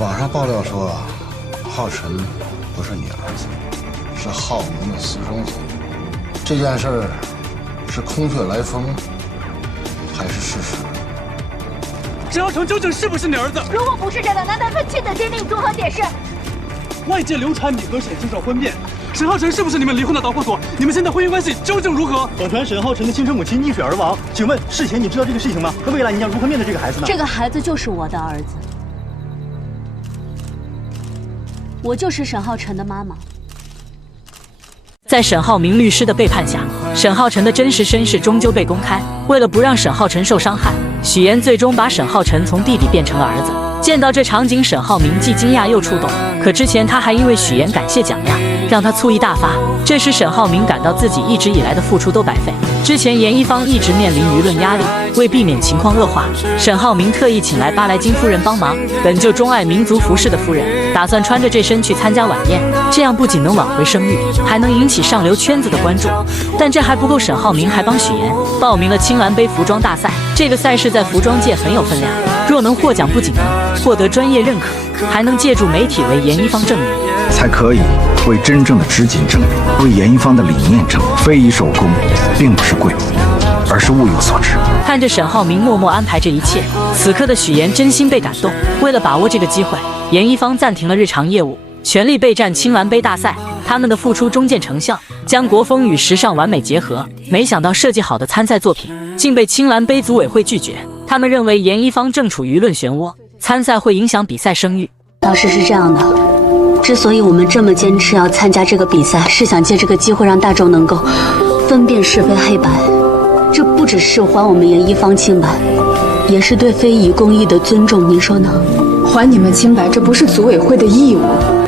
网上爆料说啊，浩辰不是你儿子，是浩明的私生子。这件事儿是空穴来风，还是事实？沈浩成究竟是不是你儿子？如果不是这两男男分亲的鉴定综合显示，外界流传你和沈清少婚变，沈浩成是不是你们离婚的导火索？你们现在婚姻关系究竟如何？网传沈浩成的亲生母亲溺水而亡，请问事前你知道这个事情吗？那未来你要如何面对这个孩子呢？这个孩子就是我的儿子，我就是沈浩成的妈妈。在沈浩明律师的背叛下，沈浩成的真实身世终究被公开。为了不让沈浩成受伤害，许岩最终把沈浩成从弟弟变成了儿子。见到这场景，沈浩明既惊讶又触动。可之前他还因为许岩感谢蒋亮，让他醋意大发。这时沈浩明感到自己一直以来的付出都白费。之前严一方一直面临舆论压力，为避免情况恶化，沈浩明特意请来巴莱金夫人帮忙。本就钟爱民族服饰的夫人，打算穿着这身去参加晚宴，这样不仅能挽回声誉，还能引起上流圈子的关注。但这还不够，沈浩明还帮许岩报名了青蓝杯服装大赛。这个赛事在服装界很有分量，若能获奖，不仅能获得专业认可，还能借助媒体为严一方证明，才可以为真正的织锦证明，为严一方的理念证明。非遗手工并不是贵，而是物有所值。看着沈浩明默默安排这一切，此刻的许岩真心被感动。为了把握这个机会，严一方暂停了日常业务，全力备战青蓝杯大赛。他们的付出终见成效，将国风与时尚完美结合。没想到设计好的参赛作品竟被青蓝杯组委会拒绝，他们认为严一方正处舆论漩涡，参赛会影响比赛声誉。老师是这样的，之所以我们这么坚持要参加这个比赛，是想借这个机会让大众能够分辨是非黑白。这不只是还我们严一方清白，也是对非遗工艺的尊重，您说呢？还你们清白，这不是组委会的义务。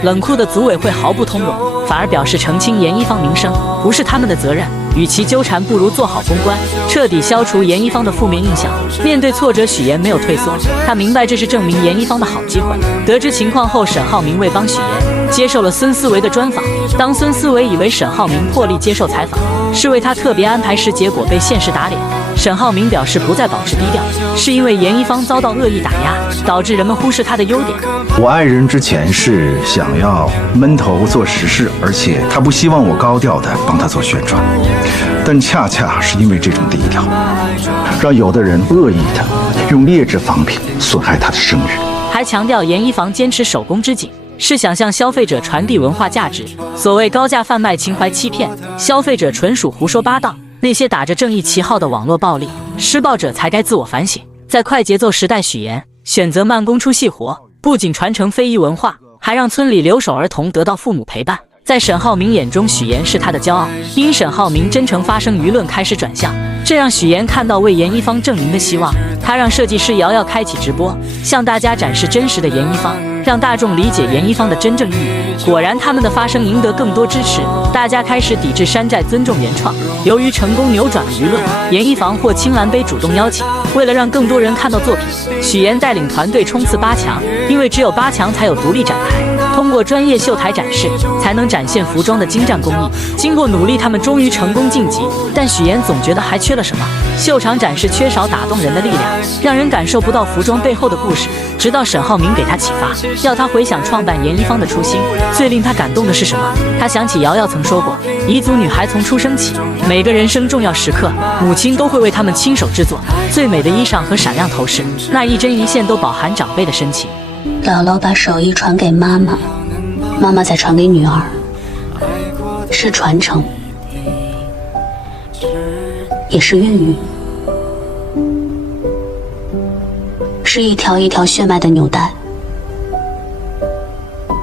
冷酷的组委会毫不通融，反而表示澄清严一方名声不是他们的责任。与其纠缠，不如做好公关，彻底消除严一方的负面印象。面对挫折，许岩没有退缩，他明白这是证明严一方的好机会。得知情况后，沈浩明为帮许岩接受了孙思维的专访。当孙思维以为沈浩明破例接受采访是为他特别安排时，结果被现实打脸。沈浩明表示不再保持低调，是因为严一方遭到恶意打压，导致人们忽视他的优点。我爱人之前是想要闷头做实事，而且他不希望我高调的帮他做宣传，但恰恰是因为这种低调，让有的人恶意的用劣质仿品损害他的声誉。还强调严一房坚持手工织锦，是想向消费者传递文化价值。所谓高价贩卖、情怀欺骗消费者，纯属胡说八道。那些打着正义旗号的网络暴力施暴者才该自我反省。在快节奏时代，许岩选择慢工出细活，不仅传承非遗文化，还让村里留守儿童得到父母陪伴。在沈浩明眼中，许岩是他的骄傲。因沈浩明真诚发声，舆论开始转向，这让许岩看到为严一方证明的希望。他让设计师瑶瑶开启直播，向大家展示真实的严一方，让大众理解严一方的真正意义。果然，他们的发声赢得更多支持，大家开始抵制山寨，尊重原创。由于成功扭转了舆论，严一房获青蓝杯主动邀请。为了让更多人看到作品，许岩带领团队冲刺8强，因为只有8强才有独立展台。通过专业秀台展示，才能展现服装的精湛工艺。经过努力，他们终于成功晋级。但许岩总觉得还缺了什么，秀场展示缺少打动人的力量，让人感受不到服装背后的故事。直到沈浩明给他启发，要他回想创办严一方的初心。最令他感动的是什么？他想起瑶瑶曾说过，彝族女孩从出生起，每个人生重要时刻，母亲都会为他们亲手制作最美的衣裳和闪亮头饰，那一针一线都饱含长辈的深情。姥姥把手艺传给妈妈，妈妈再传给女儿，是传承，也是孕育，是一条一条血脉的纽带，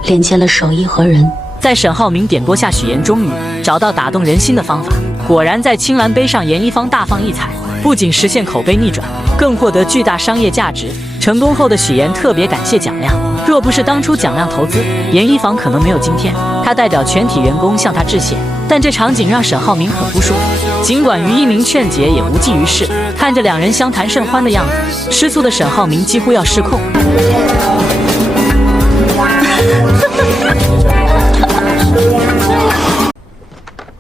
连接了手艺和人。在沈浩明点拨下，许岩终于找到打动人心的方法。果然，在青蓝杯上，严一方大放异彩，不仅实现口碑逆转，更获得巨大商业价值。成功后的许岩特别感谢蒋亮，若不是当初蒋亮投资，严一房可能没有今天。他代表全体员工向他致谢。但这场景让沈浩明很不舒服，尽管于一鸣劝解，也无济于事。看着两人相谈甚欢的样子，吃醋的沈浩明几乎要失控。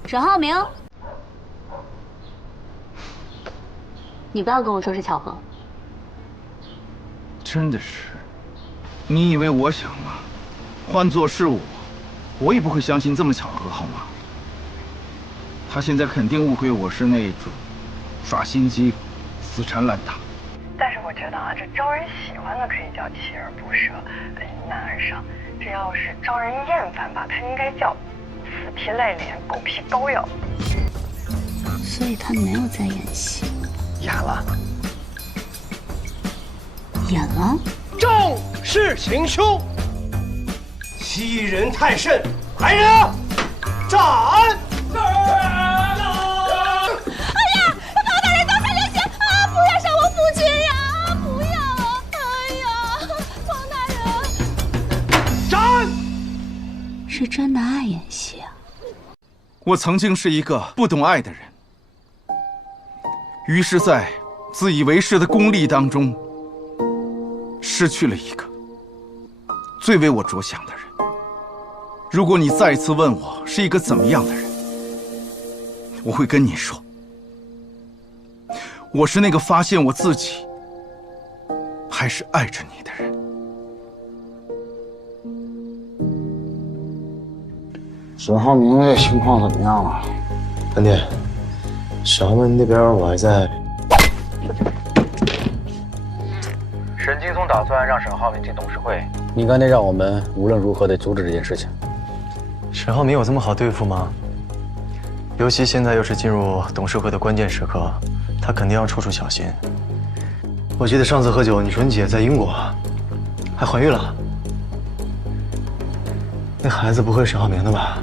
沈浩明，你不要跟我说是巧合。真的是你以为我想吗？换做是我，我也不会相信这么巧合，好吗？他现在肯定误会我是那种耍心机、死缠烂打。但是我觉得啊，这招人喜欢的可以叫锲而不舍，难而上；这要是招人厌烦吧，他应该叫死皮赖脸、狗皮膏药。所以他没有在演戏，演了，演了。正是行凶，欺人太甚！来人啊，斩！是真的爱演戏啊！我曾经是一个不懂爱的人，于是，在自以为是的功利当中，失去了一个最为我着想的人。如果你再次问我是一个怎么样的人，我会跟你说，我是那个发现我自己还是爱着你的人。沈浩明这情况怎么样了？干爹，沈豪门那边我还在。沈劲松打算让沈浩明进董事会，你干爹让我们无论如何得阻止这件事情。沈浩明有这么好对付吗？尤其现在又是进入董事会的关键时刻，他肯定要处处小心。我记得上次喝酒，你说你姐在英国还怀孕了，那孩子不会是沈浩明的吧？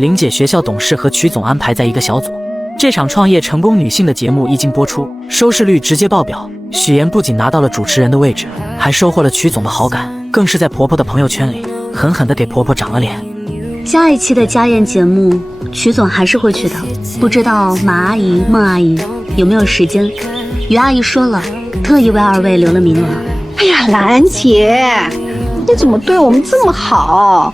玲姐学校董事和曲总安排在一个小组。这场创业成功女性的节目一经播出，收视率直接爆表。许妍不仅拿到了主持人的位置，还收获了曲总的好感，更是在婆婆的朋友圈里狠狠地给婆婆长了脸。下一期的家宴节目，曲总还是会去的，不知道马阿姨、孟阿姨有没有时间？于阿姨说了，特意为2位留了名额。哎呀，兰姐，你怎么对我们这么好？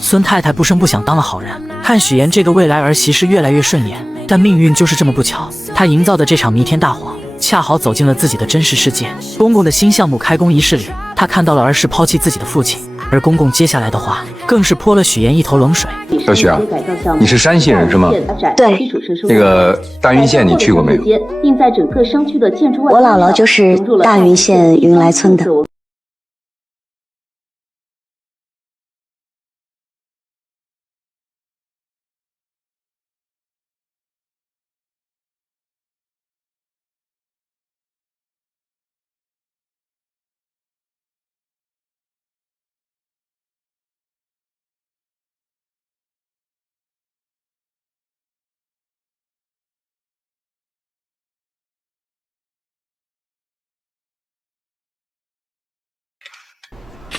孙太太不声不响当了好人，看许妍这个未来儿媳是越来越顺眼，但命运就是这么不巧，她营造的这场弥天大谎，恰好走进了自己的真实世界。公公的新项目开工仪式里，她看到了儿时抛弃自己的父亲，而公公接下来的话，更是泼了许妍一头冷水。小许啊，你是山西人是吗？对。那个大云县你去过没有？我姥姥就是大云县云来村的。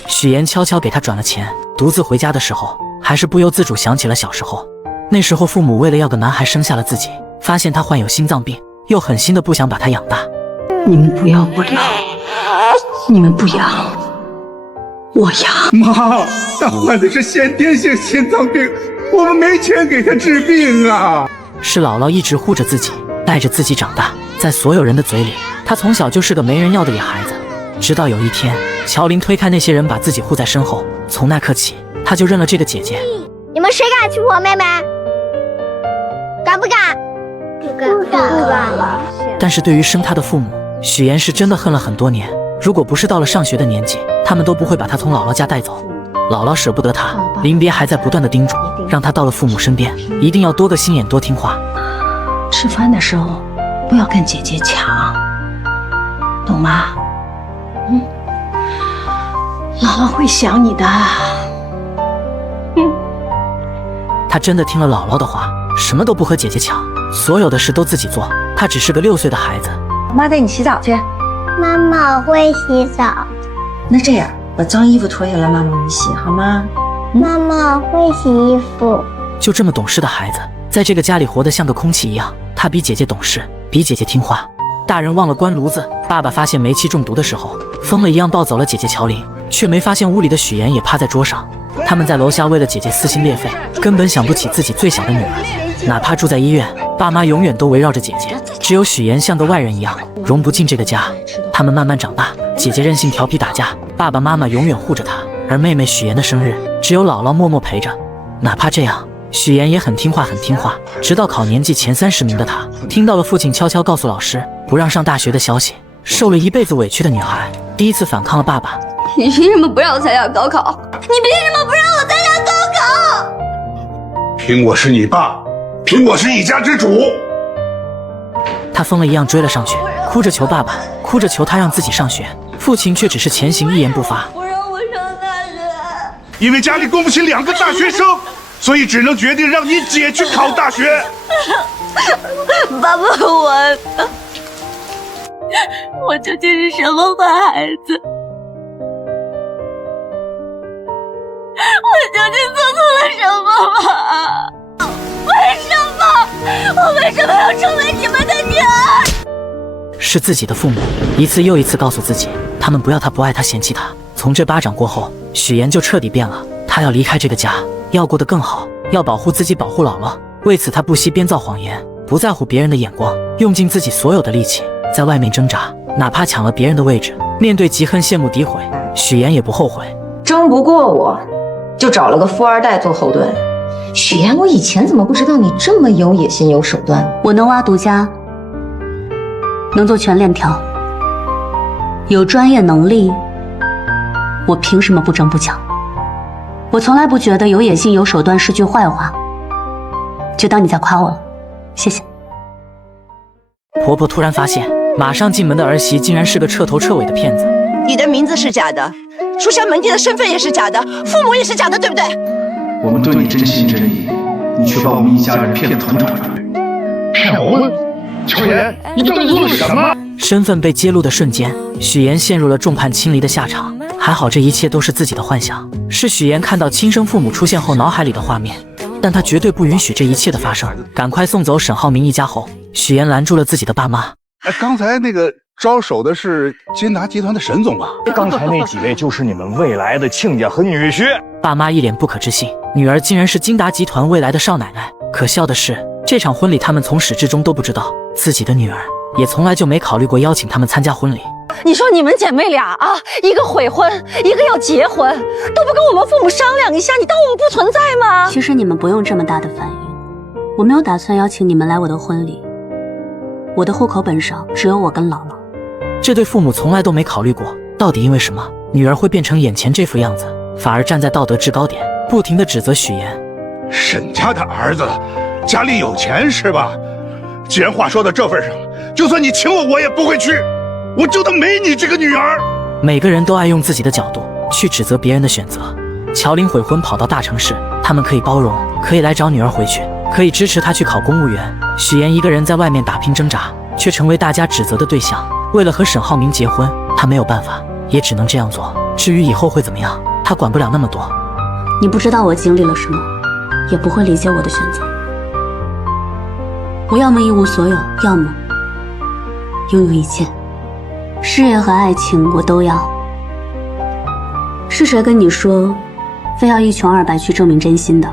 许妍悄悄给他转了钱，独自回家的时候，还是不由自主想起了小时候。那时候父母为了要个男孩生下了自己，发现他患有心脏病，又狠心的不想把他养大。你们不要我了，你们不养，我养。妈，他患的是先天性心脏病，我们没钱给他治病啊。是姥姥一直护着自己，带着自己长大，在所有人的嘴里，他从小就是个没人要的野孩子。直到有一天，乔林推开那些人，把自己护在身后。从那刻起，他就认了这个姐姐。你们谁敢娶我妹妹？敢不敢？不敢。但是对于生他的父母，许妍是真的恨了很多年。如果不是到了上学的年纪，他们都不会把他从姥姥家带走。姥姥舍不得他，临别还在不断的叮嘱，让他到了父母身边，一定要多个心眼，多听话。吃饭的时候不要跟姐姐抢，懂吗？姥姥会想你的。他真的听了姥姥的话，什么都不和姐姐抢，所有的事都自己做。他只是个6岁的孩子。妈带你洗澡去。妈妈，我会洗澡。那这样，把脏衣服脱下来，妈妈给你洗好吗？妈妈，我会洗衣服。就这么懂事的孩子，在这个家里活得像个空气一样。他比姐姐懂事，比姐姐听话。大人忘了关炉子，爸爸发现煤气中毒的时候，疯了一样抱走了姐姐乔林，却没发现屋里的许妍也趴在桌上。他们在楼下为了姐姐撕心裂肺，根本想不起自己最小的女儿。哪怕住在医院，爸妈永远都围绕着姐姐，只有许妍像个外人一样，融不进这个家。他们慢慢长大，姐姐任性调皮打架，爸爸妈妈永远护着她。而妹妹许妍的生日，只有姥姥默默陪着。哪怕这样，许妍也很听话，很听话。直到考年级前30名的她，听到了父亲悄悄告诉老师不让上大学的消息。受了一辈子委屈的女孩，第一次反抗了爸爸。你凭什么不让我参加高考？你凭什么不让我参加高考？凭我是你爸，凭我是一家之主。他疯了一样追了上去，哭着求爸爸，哭着求他让自己上学。父亲却只是前行，一言不发。不让我上大学，因为家里供不起2个大学生，所以只能决定让你姐去考大学。爸爸，我究竟是什么坏孩子？我究竟做错了什么吗？为什么？我为什么要成为你们的女儿？是自己的父母一次又一次告诉自己，他们不要他，不爱他，嫌弃他。从这巴掌过后，许妍就彻底变了。她要离开这个家，要过得更好，要保护自己，保护姥姥。为此，她不惜编造谎言，不在乎别人的眼光，用尽自己所有的力气，在外面挣扎，哪怕抢了别人的位置。面对嫉恨、羡慕、诋毁，许妍也不后悔。争不过我，就找了个富二代做后盾。许妍，我以前怎么不知道你这么有野心、有手段？我能挖独家，能做全链条，有专业能力，我凭什么不争不抢？我从来不觉得有野心、有手段是句坏话，就当你在夸我了，谢谢。婆婆突然发现，马上进门的儿媳竟然是个彻头彻尾的骗子。你的名字是假的，书香门第的身份也是假的，父母也是假的，对不对？我们对你真心真意，你却把我们一家人骗得团团转。骗我婚？乔岩，你到底做了什么？身份被揭露的瞬间，许岩陷入了众叛亲离的下场。还好这一切都是自己的幻想，是许岩看到亲生父母出现后脑海里的画面，但他绝对不允许这一切的发生。赶快送走沈浩明一家后，许岩拦住了自己的爸妈。刚才那个招手的是金达集团的沈总吧？刚才那几位就是你们未来的亲家和女婿。爸妈一脸不可置信，女儿竟然是金达集团未来的少奶奶。可笑的是，这场婚礼他们从始至终都不知道，自己的女儿也从来就没考虑过邀请他们参加婚礼。你说你们姐妹俩啊，一个悔婚，一个要结婚，都不跟我们父母商量一下，你当我们不存在吗？其实你们不用这么大的反应，我没有打算邀请你们来我的婚礼。我的户口本上只有我跟姥姥。这对父母从来都没考虑过，到底因为什么女儿会变成眼前这副样子，反而站在道德制高点，不停地指责许岩。沈家的儿子家里有钱是吧？既然话说到这份上了，就算你请我，我也不会去。我就当没你这个女儿。每个人都爱用自己的角度去指责别人的选择。乔林悔婚跑到大城市，他们可以包容，可以来找女儿回去，可以支持她去考公务员。许岩一个人在外面打拼挣扎，却成为大家指责的对象。为了和沈浩明结婚，他没有办法，也只能这样做。至于以后会怎么样，他管不了那么多。你不知道我经历了什么，也不会理解我的选择。我要么一无所有，要么拥有一切。事业和爱情我都要。是谁跟你说非要一穷二白去证明真心的？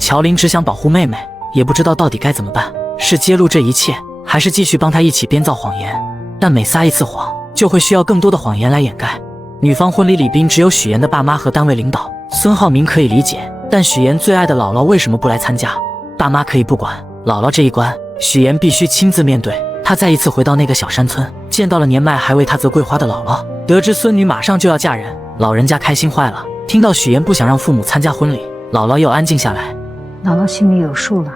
乔林只想保护妹妹，也不知道到底该怎么办，是揭露这一切，还是继续帮她一起编造谎言？但每撒一次谎，就会需要更多的谎言来掩盖。女方婚礼礼宾只有许岩的爸妈和单位领导，孙浩明可以理解，但许岩最爱的姥姥为什么不来参加？爸妈可以不管，姥姥这一关，许岩必须亲自面对。他再一次回到那个小山村，见到了年迈还为他择桂花的姥姥。得知孙女马上就要嫁人，老人家开心坏了。听到许岩不想让父母参加婚礼，姥姥又安静下来。姥姥心里有数了，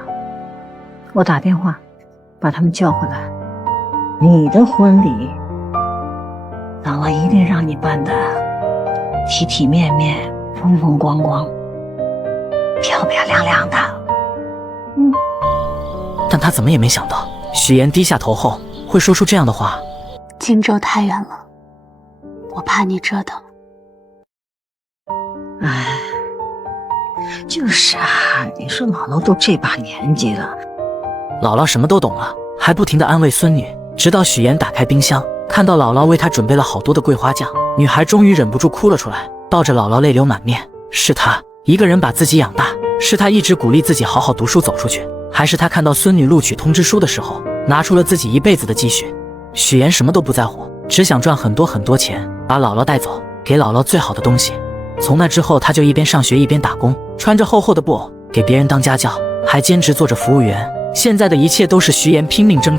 我打电话把他们叫回来。你的婚礼，姥姥一定让你办得体体面面、风风光光、漂漂亮亮的。但他怎么也没想到，许岩低下头后会说出这样的话。荆州太远了，我怕你折腾。哎，就是啊，你说姥姥都这把年纪了。姥姥什么都懂了，还不停地安慰孙女，直到许岩打开冰箱，看到姥姥为她准备了好多的桂花酱，女孩终于忍不住哭了出来，抱着姥姥泪流满面。是她一个人把自己养大，是她一直鼓励自己好好读书走出去，还是她看到孙女录取通知书的时候，拿出了自己一辈子的积蓄？许岩什么都不在乎，只想赚很多很多钱，把姥姥带走，给姥姥最好的东西。从那之后，他就一边上学一边打工，穿着厚厚的布偶给别人当家教，还兼职做着服务员。现在的一切都是徐岩拼命挣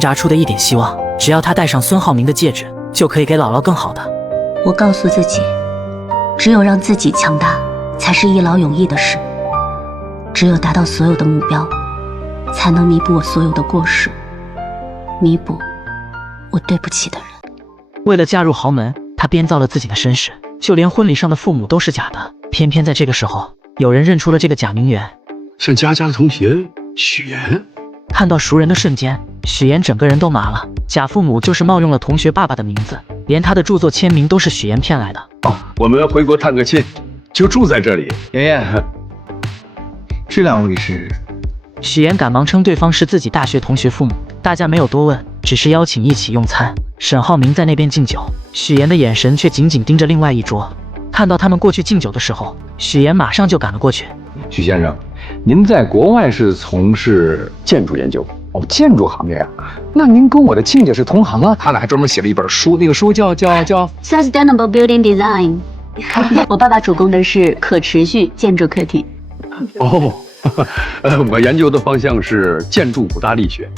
扎出的一点希望。只要他戴上孙浩明的戒指，就可以给姥姥更好的。我告诉自己，只有让自己强大，才是一劳永逸的事。只有达到所有的目标，才能弥补我所有的过失，弥补我对不起的人。为了嫁入豪门，他编造了自己的身世，就连婚礼上的父母都是假的。偏偏在这个时候，有人认出了这个假名媛，是佳佳的同学许岩。看到熟人的瞬间，许岩整个人都麻了。假父母就是冒用了同学爸爸的名字，连他的著作签名都是许岩骗来的。我们要回国探个亲，就住在这里。妍妍，这两位是？许岩赶忙称对方是自己大学同学父母，大家没有多问，只是邀请一起用餐。沈浩明在那边敬酒，许岩的眼神却紧紧盯着另外一桌。看到他们过去敬酒的时候，许岩马上就赶了过去。许先生，您在国外是从事建筑研究哦，建筑行业呀？那您跟我的亲家是同行啊？他俩还专门写了一本书，那个书叫 Sustainable Building Design。我爸爸主攻的是可持续建筑课题。哦，我研究的方向是建筑五大力学。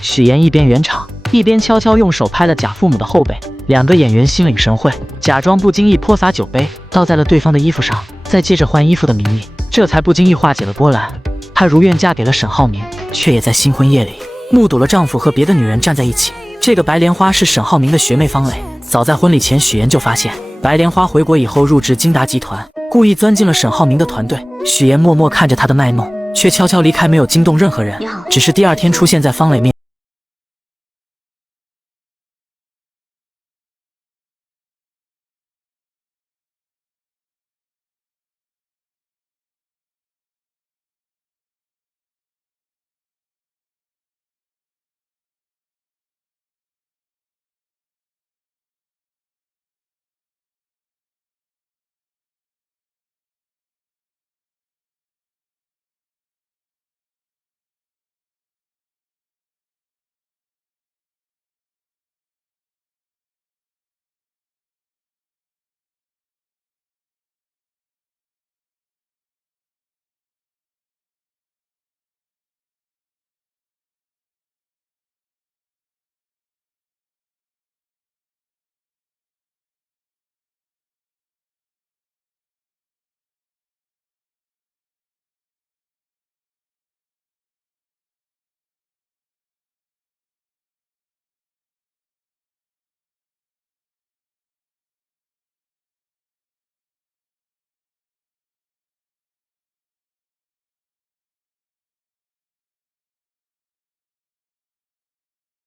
许岩一边圆场，一边悄悄用手拍了假父母的后背。两个演员心领神会，假装不经意泼洒酒杯，倒在了对方的衣服上，再借着换衣服的名义，这才不经意化解了波澜。她如愿嫁给了沈浩明，却也在新婚夜里目睹了丈夫和别的女人站在一起。这个白莲花是沈浩明的学妹方磊。早在婚礼前，许岩就发现白莲花回国以后入职金达集团，故意钻进了沈浩明的团队。许岩默默看着她的卖弄，却悄悄离开，没有惊动任何人。只是第二天出现在方磊面。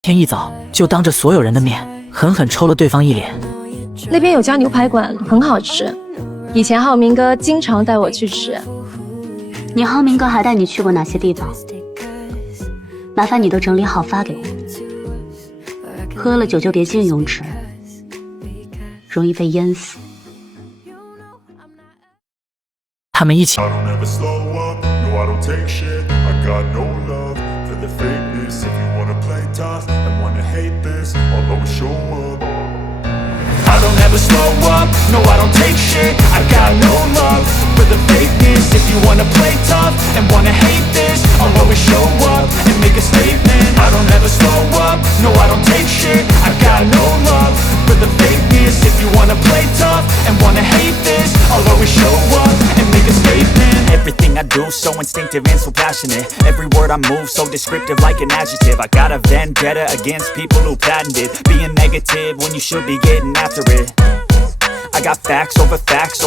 天一早就当着所有人的面狠狠抽了对方一脸。那边有家牛排馆，很好吃，以前浩明哥经常带我去吃。你浩明哥还带你去过哪些地方？麻烦你都整理好发给我。喝了酒就别进泳池，容易被淹死。他们一起。The fakeness, if you wanna play tough and wanna hate this, I'll always show up. I don't ever slow up, no I don't take shit. I got no love for the fakeness. If you wanna play tough and wanna hate this, I'll always show up and make a statement. I don't ever slow up, no I don't take shit. I got no love for the fakeness. If you wanna play tough and wanna hate this, I'll always show up and make a statement. Everything I do so instinctive and so passionate. Every word I move so descriptive like an adjective. I got a vendetta against people who patented being negative when you should be getting after it. I got facts over tracks,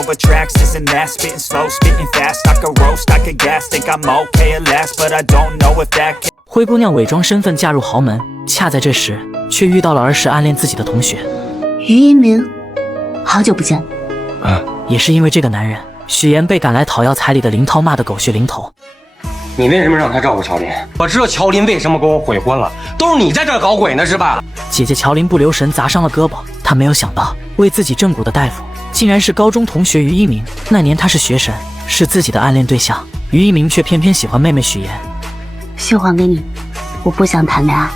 this and that. Spitting slow, spitting fast. I could roast, I could gas. Think I'm okay at last, but I don't know if that can... 灰姑娘伪装身份嫁入豪门，恰在这时却遇到了儿时暗恋自己的同学于一鸣。好久不见。也是因为这个男人，许岩被赶来讨要彩礼的林涛骂得狗血淋头。你为什么让他照顾乔林？我知道乔林为什么跟我悔婚了，都是你在这儿搞鬼呢，是吧？姐姐乔林不留神砸伤了胳膊，她没有想到为自己正骨的大夫竟然是高中同学于一鸣。那年他是学神，是自己的暗恋对象，于一鸣却偏偏喜欢妹妹许岩。血还给你，我不想谈恋爱，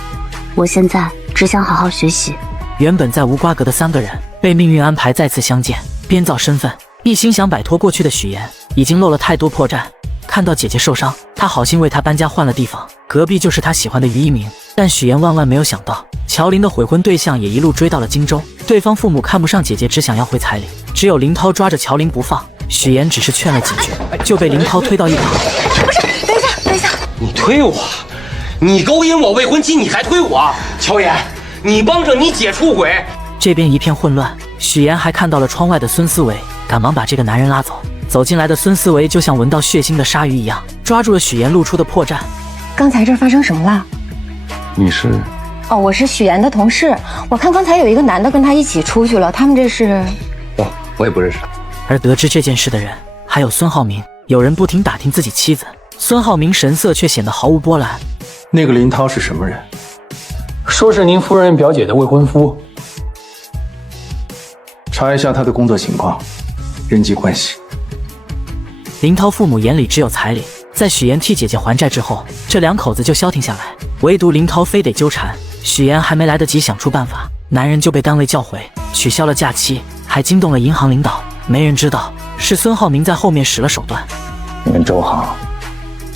我现在只想好好学习。原本在无瓜葛的三个人被命运安排再次相见，编造身份，一心想摆脱过去的许岩已经露了太多破绽。看到姐姐受伤，他好心为她搬家换了地方，隔壁就是他喜欢的于一鸣。但许岩万万没有想到，乔林的悔婚对象也一路追到了荆州。对方父母看不上姐姐，只想要回彩礼，只有林涛抓着乔林不放。许岩只是劝了几句，就被林涛推到一旁。不是，等一下，等一下，你推我，你勾引我未婚妻，你还推我？乔岩，你帮着你姐出轨。这边一片混乱，许岩还看到了窗外的孙思维，赶忙把这个男人拉走。走进来的孙思维就像闻到血腥的鲨鱼一样，抓住了许岩露出的破绽。刚才这儿发生什么了？你是？哦，我是许岩的同事。我看刚才有一个男的跟他一起出去了，他们这是……哦，我也不认识。而得知这件事的人还有孙浩明，有人不停打听自己妻子，孙浩明神色却显得毫无波澜。那个林涛是什么人？说是您夫人表姐的未婚夫。查一下他的工作情况、人际关系。林涛父母眼里只有彩礼，在许岩替姐姐还债之后，这两口子就消停下来。唯独林涛非得纠缠，许岩还没来得及想出办法，男人就被单位叫回，取消了假期，还惊动了银行领导。没人知道是孙浩明在后面使了手段。你跟周航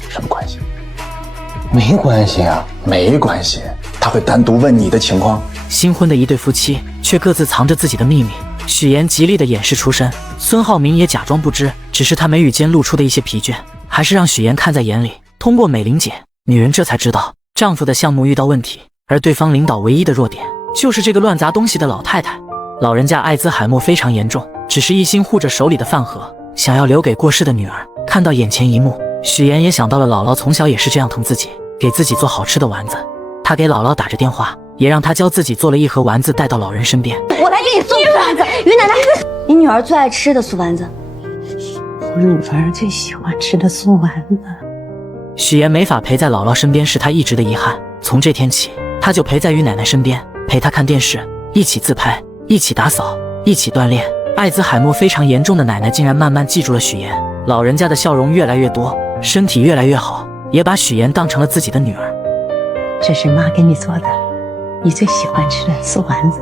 什么关系？没关系啊，没关系。他会单独问你的情况。新婚的一对夫妻却各自藏着自己的秘密。许岩极力的掩饰出身，孙浩明也假装不知，只是他眉宇间露出的一些疲倦，还是让许岩看在眼里。通过美玲姐，女人这才知道丈夫的项目遇到问题，而对方领导唯一的弱点就是这个乱砸东西的老太太。老人家艾滋海默非常严重，只是一心护着手里的饭盒，想要留给过世的女儿。看到眼前一幕，许岩也想到了姥姥从小也是这样疼自己，给自己做好吃的丸子。他给姥姥打着电话，也让她教自己做了一盒丸子带到老人身边。我来给你做素丸子，于奶奶，你女儿最爱吃的素丸子，我女儿最喜欢吃的素丸子。许岩没法陪在姥姥身边是他一直的遗憾。从这天起，他就陪在于奶奶身边，陪她看电视，一起自拍，一起打扫，一起锻炼。艾滋海默非常严重的奶奶竟然慢慢记住了许岩，老人家的笑容越来越多，身体越来越好，也把许岩当成了自己的女儿。这是妈给你做的，你最喜欢吃的素丸子。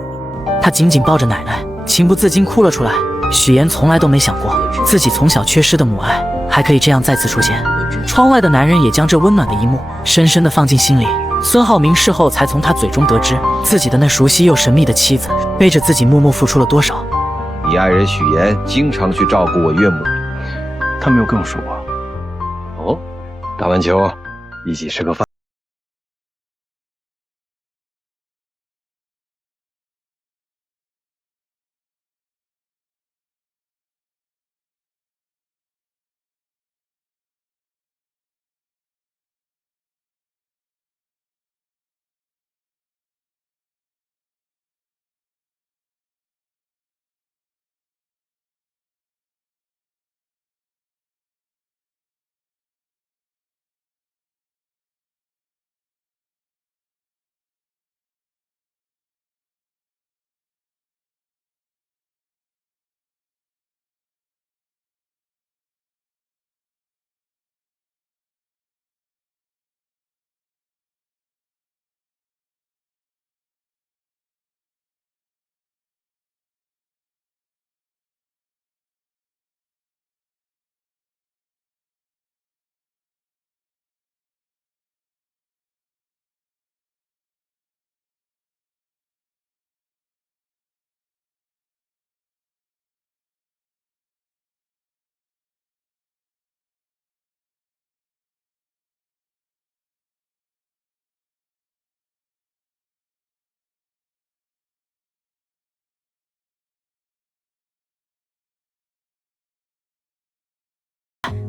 他紧紧抱着奶奶，情不自禁哭了出来。许岩从来都没想过，自己从小缺失的母爱还可以这样再次出现。窗外的男人也将这温暖的一幕深深地放进心里。孙浩明事后才从他嘴中得知，自己的那熟悉又神秘的妻子背着自己默默付出了多少。你爱人许岩经常去照顾我岳母，他没有跟我说过。哦，打完球一起吃个饭。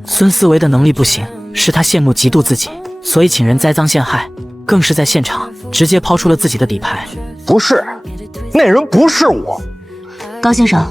孙思维的能力不行，是他羡慕嫉妒自己，所以请人栽赃陷害，更是在现场直接抛出了自己的底牌。不是，那人不是我。高先生，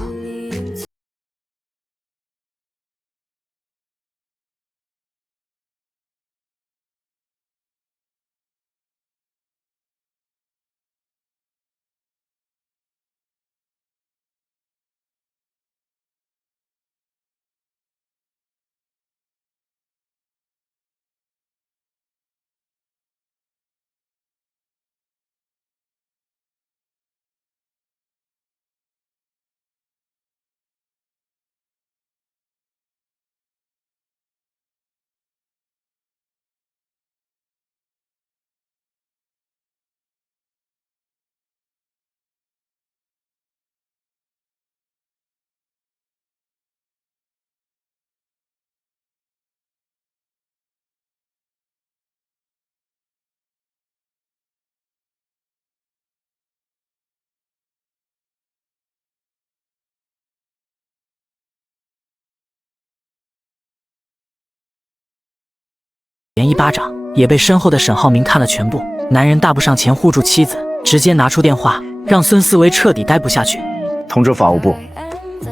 连一巴掌也被身后的沈浩明看了全部。男人大步上前护住妻子，直接拿出电话，让孙思维彻底待不下去。通知法务部，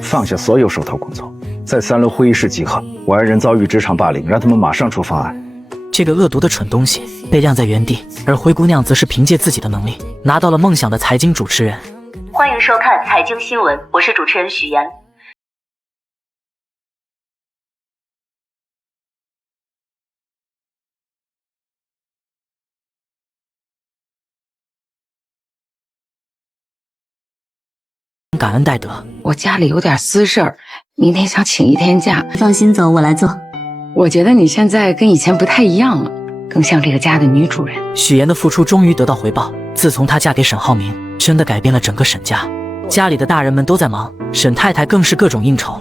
放下所有手头工作，在3楼会议室集合。我爱人遭遇职场霸凌，让他们马上出方案。这个恶毒的蠢东西被晾在原地，而灰姑娘则是凭借自己的能力拿到了梦想的财经主持人。欢迎收看财经新闻，我是主持人许岩。感恩戴德，我家里有点私事儿，明天想请1天假。放心走，我来做。我觉得你现在跟以前不太一样了，更像这个家的女主人。许岩的付出终于得到回报，自从她嫁给沈浩明，真的改变了整个沈家。家里的大人们都在忙，沈太太更是各种应酬。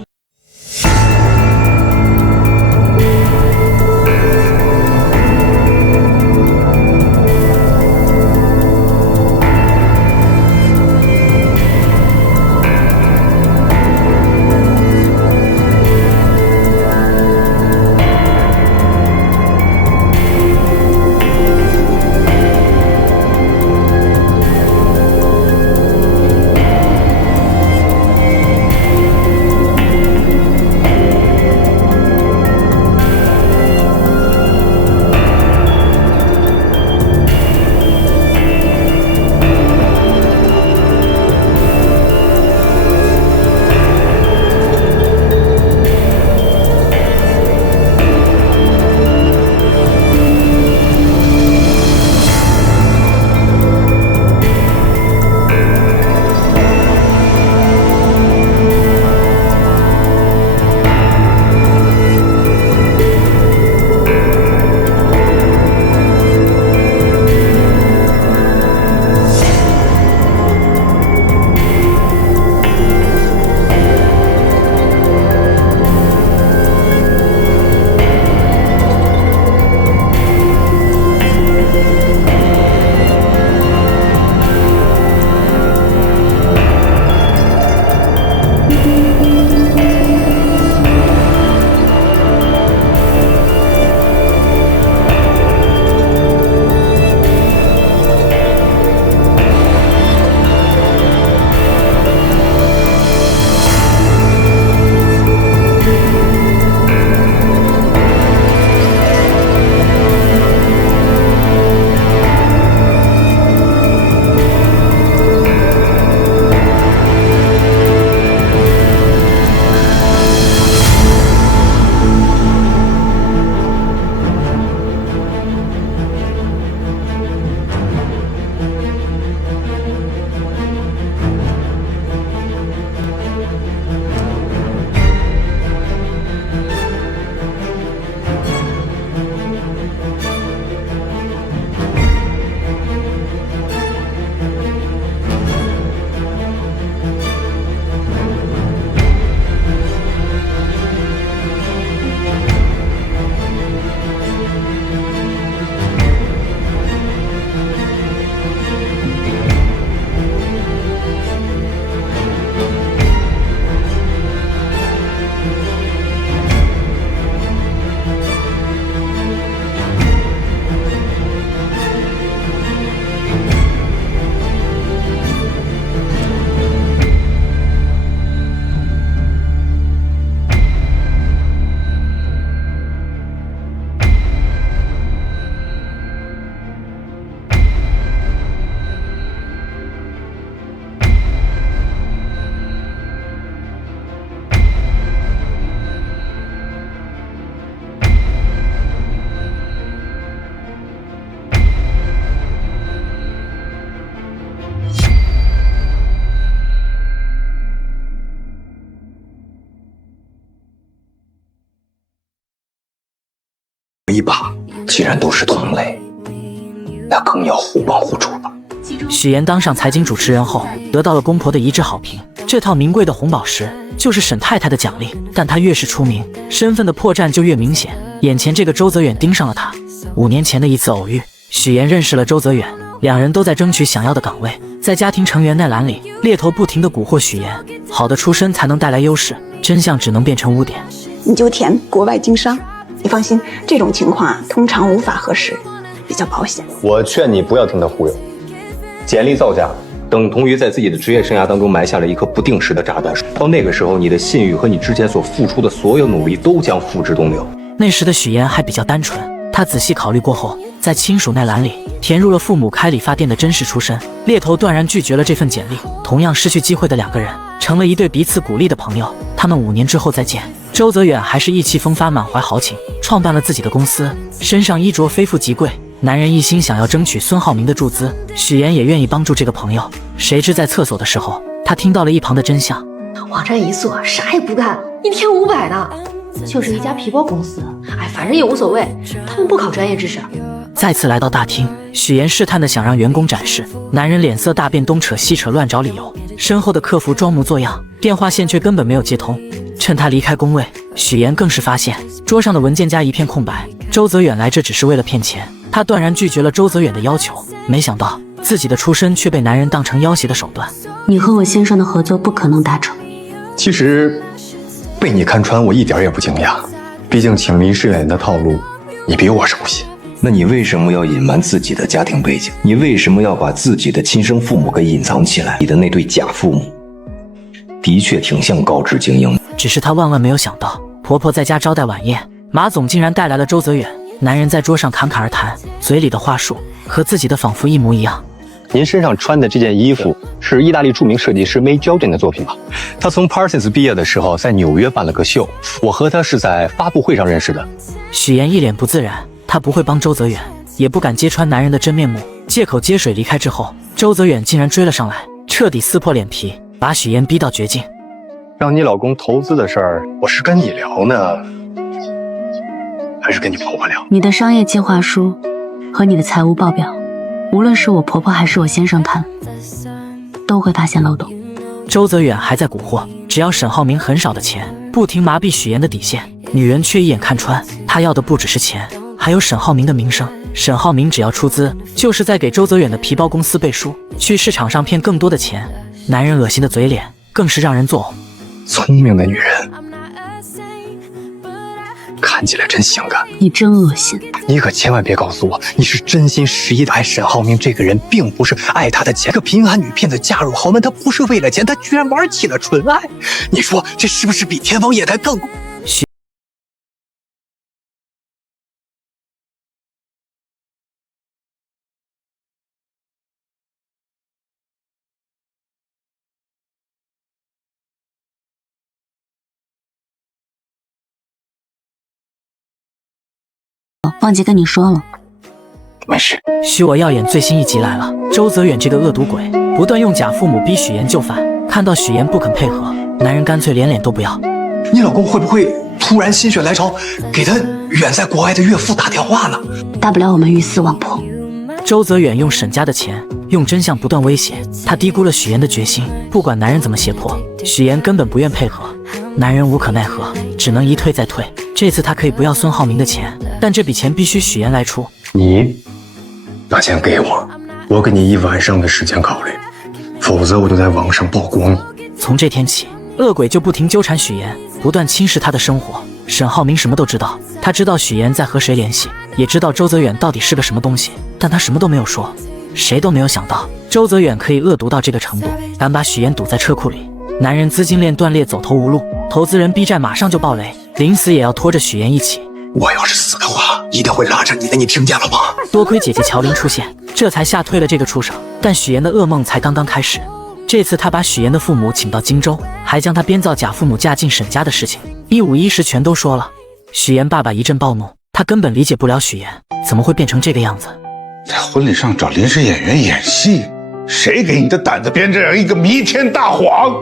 一把，既然都是同类，那更要互帮互助吧。许岩当上财经主持人后，得到了公婆的一致好评。这套名贵的红宝石就是沈太太的奖励，但她越是出名，身份的破绽就越明显。眼前这个周泽远盯上了她。5年前的一次偶遇，许岩认识了周泽远，两人都在争取想要的岗位。在家庭成员那栏里，猎头不停地蛊惑许岩，好的出身才能带来优势，真相只能变成污点。你就填国外经商，你放心，这种情况通常无法核实，比较保险。我劝你不要听他忽悠，简历造假等同于在自己的职业生涯当中埋下了一颗不定时的炸弹，到那个时候，你的信誉和你之前所付出的所有努力都将付之东流。那时的许岩还比较单纯，他仔细考虑过后，在亲属那栏里填入了父母开理发店的真实出身。猎头断然拒绝了这份简历。同样失去机会的两个人，成了一对彼此鼓励的朋友。他们5年之后再见，周泽远还是意气风发，满怀豪情，创办了自己的公司，身上衣着非富即贵。男人一心想要争取孙浩明的注资，许岩也愿意帮助这个朋友。谁知在厕所的时候，他听到了一旁的真相。网站一做，啥也不干，一天500呢，就是一家皮包公司。哎，反正也无所谓，他们不考专业知识。再次来到大厅，许岩试探地想让员工展示，男人脸色大变，东扯西扯，乱找理由。身后的客服装模作样，电话线却根本没有接通。趁他离开工位，许岩更是发现桌上的文件夹一片空白。周泽远来这只是为了骗钱，他断然拒绝了周泽远的要求。没想到自己的出身却被男人当成要挟的手段。你和我先生的合作不可能达成。其实被你看穿，我一点也不惊讶，毕竟请迷饰演的套路，你比我熟悉。那你为什么要隐瞒自己的家庭背景？你为什么要把自己的亲生父母给隐藏起来？你的那对假父母的确挺像高知精英，只是她万万没有想到，婆婆在家招待晚宴，马总竟然带来了周泽远。男人在桌上侃侃而谈，嘴里的话术和自己的仿佛一模一样。您身上穿的这件衣服是意大利著名设计师 May Jordan 的作品吧？他从 Parsons 毕业的时候在纽约办了个秀，我和他是在发布会上认识的。许岩一脸不自然，他不会帮周泽远，也不敢揭穿男人的真面目，借口接水离开之后，周泽远竟然追了上来，彻底撕破脸皮，把许岩逼到绝境。让你老公投资的事儿，我是跟你聊呢，还是跟你婆婆聊？你的商业计划书和你的财务报表，无论是我婆婆还是我先生看，都会发现漏洞。周泽远还在蛊惑，只要沈浩明很少的钱，不停麻痹许岩的底线。女人却一眼看穿，他要的不只是钱，还有沈浩明的名声。沈浩明只要出资，就是在给周泽远的皮包公司背书，去市场上骗更多的钱。男人恶心的嘴脸更是让人作呕。聪明的女人看起来真性感，你真恶心。你可千万别告诉我你是真心实意的爱沈浩明这个人，并不是爱他的钱。一个贫寒女骗子嫁入豪门，她不是为了钱，她居然玩起了纯爱。你说这是不是比天方夜谭更？忘记跟你说了，没事。许我耀眼最新一集来了，周泽远这个恶毒鬼不断用假父母逼许岩就范，看到许岩不肯配合，男人干脆连脸都不要。你老公会不会突然心血来潮，给他远在国外的岳父打电话呢？大不了我们鱼死网破。周泽远用沈家的钱，用真相不断威胁，他低估了许岩的决心。不管男人怎么胁迫，许岩根本不愿配合，男人无可奈何，只能一退再退。这次他可以不要孙浩明的钱，但这笔钱必须许岩来出。你把钱给我，我给你1晚上的时间考虑，否则我就在网上曝光。从这天起，恶鬼就不停纠缠许岩，不断侵蚀他的生活。沈浩明什么都知道，他知道许岩在和谁联系，也知道周泽远到底是个什么东西，但他什么都没有说。谁都没有想到周泽远可以恶毒到这个程度，敢把许岩堵在车库里。男人资金链断裂，走投无路，投资人逼债马上就爆雷，临死也要拖着许岩一起。我要是死的话，一定会拉着你的，你听见了吗？多亏姐姐乔琳出现，这才吓退了这个畜生。但许岩的噩梦才刚刚开始。这次他把许岩的父母请到荆州，还将他编造假父母嫁进沈家的事情一五一十全都说了。许岩爸爸一阵暴怒，他根本理解不了许岩怎么会变成这个样子。在婚礼上找临时演员演戏，谁给你的胆子编这样一个弥天大谎？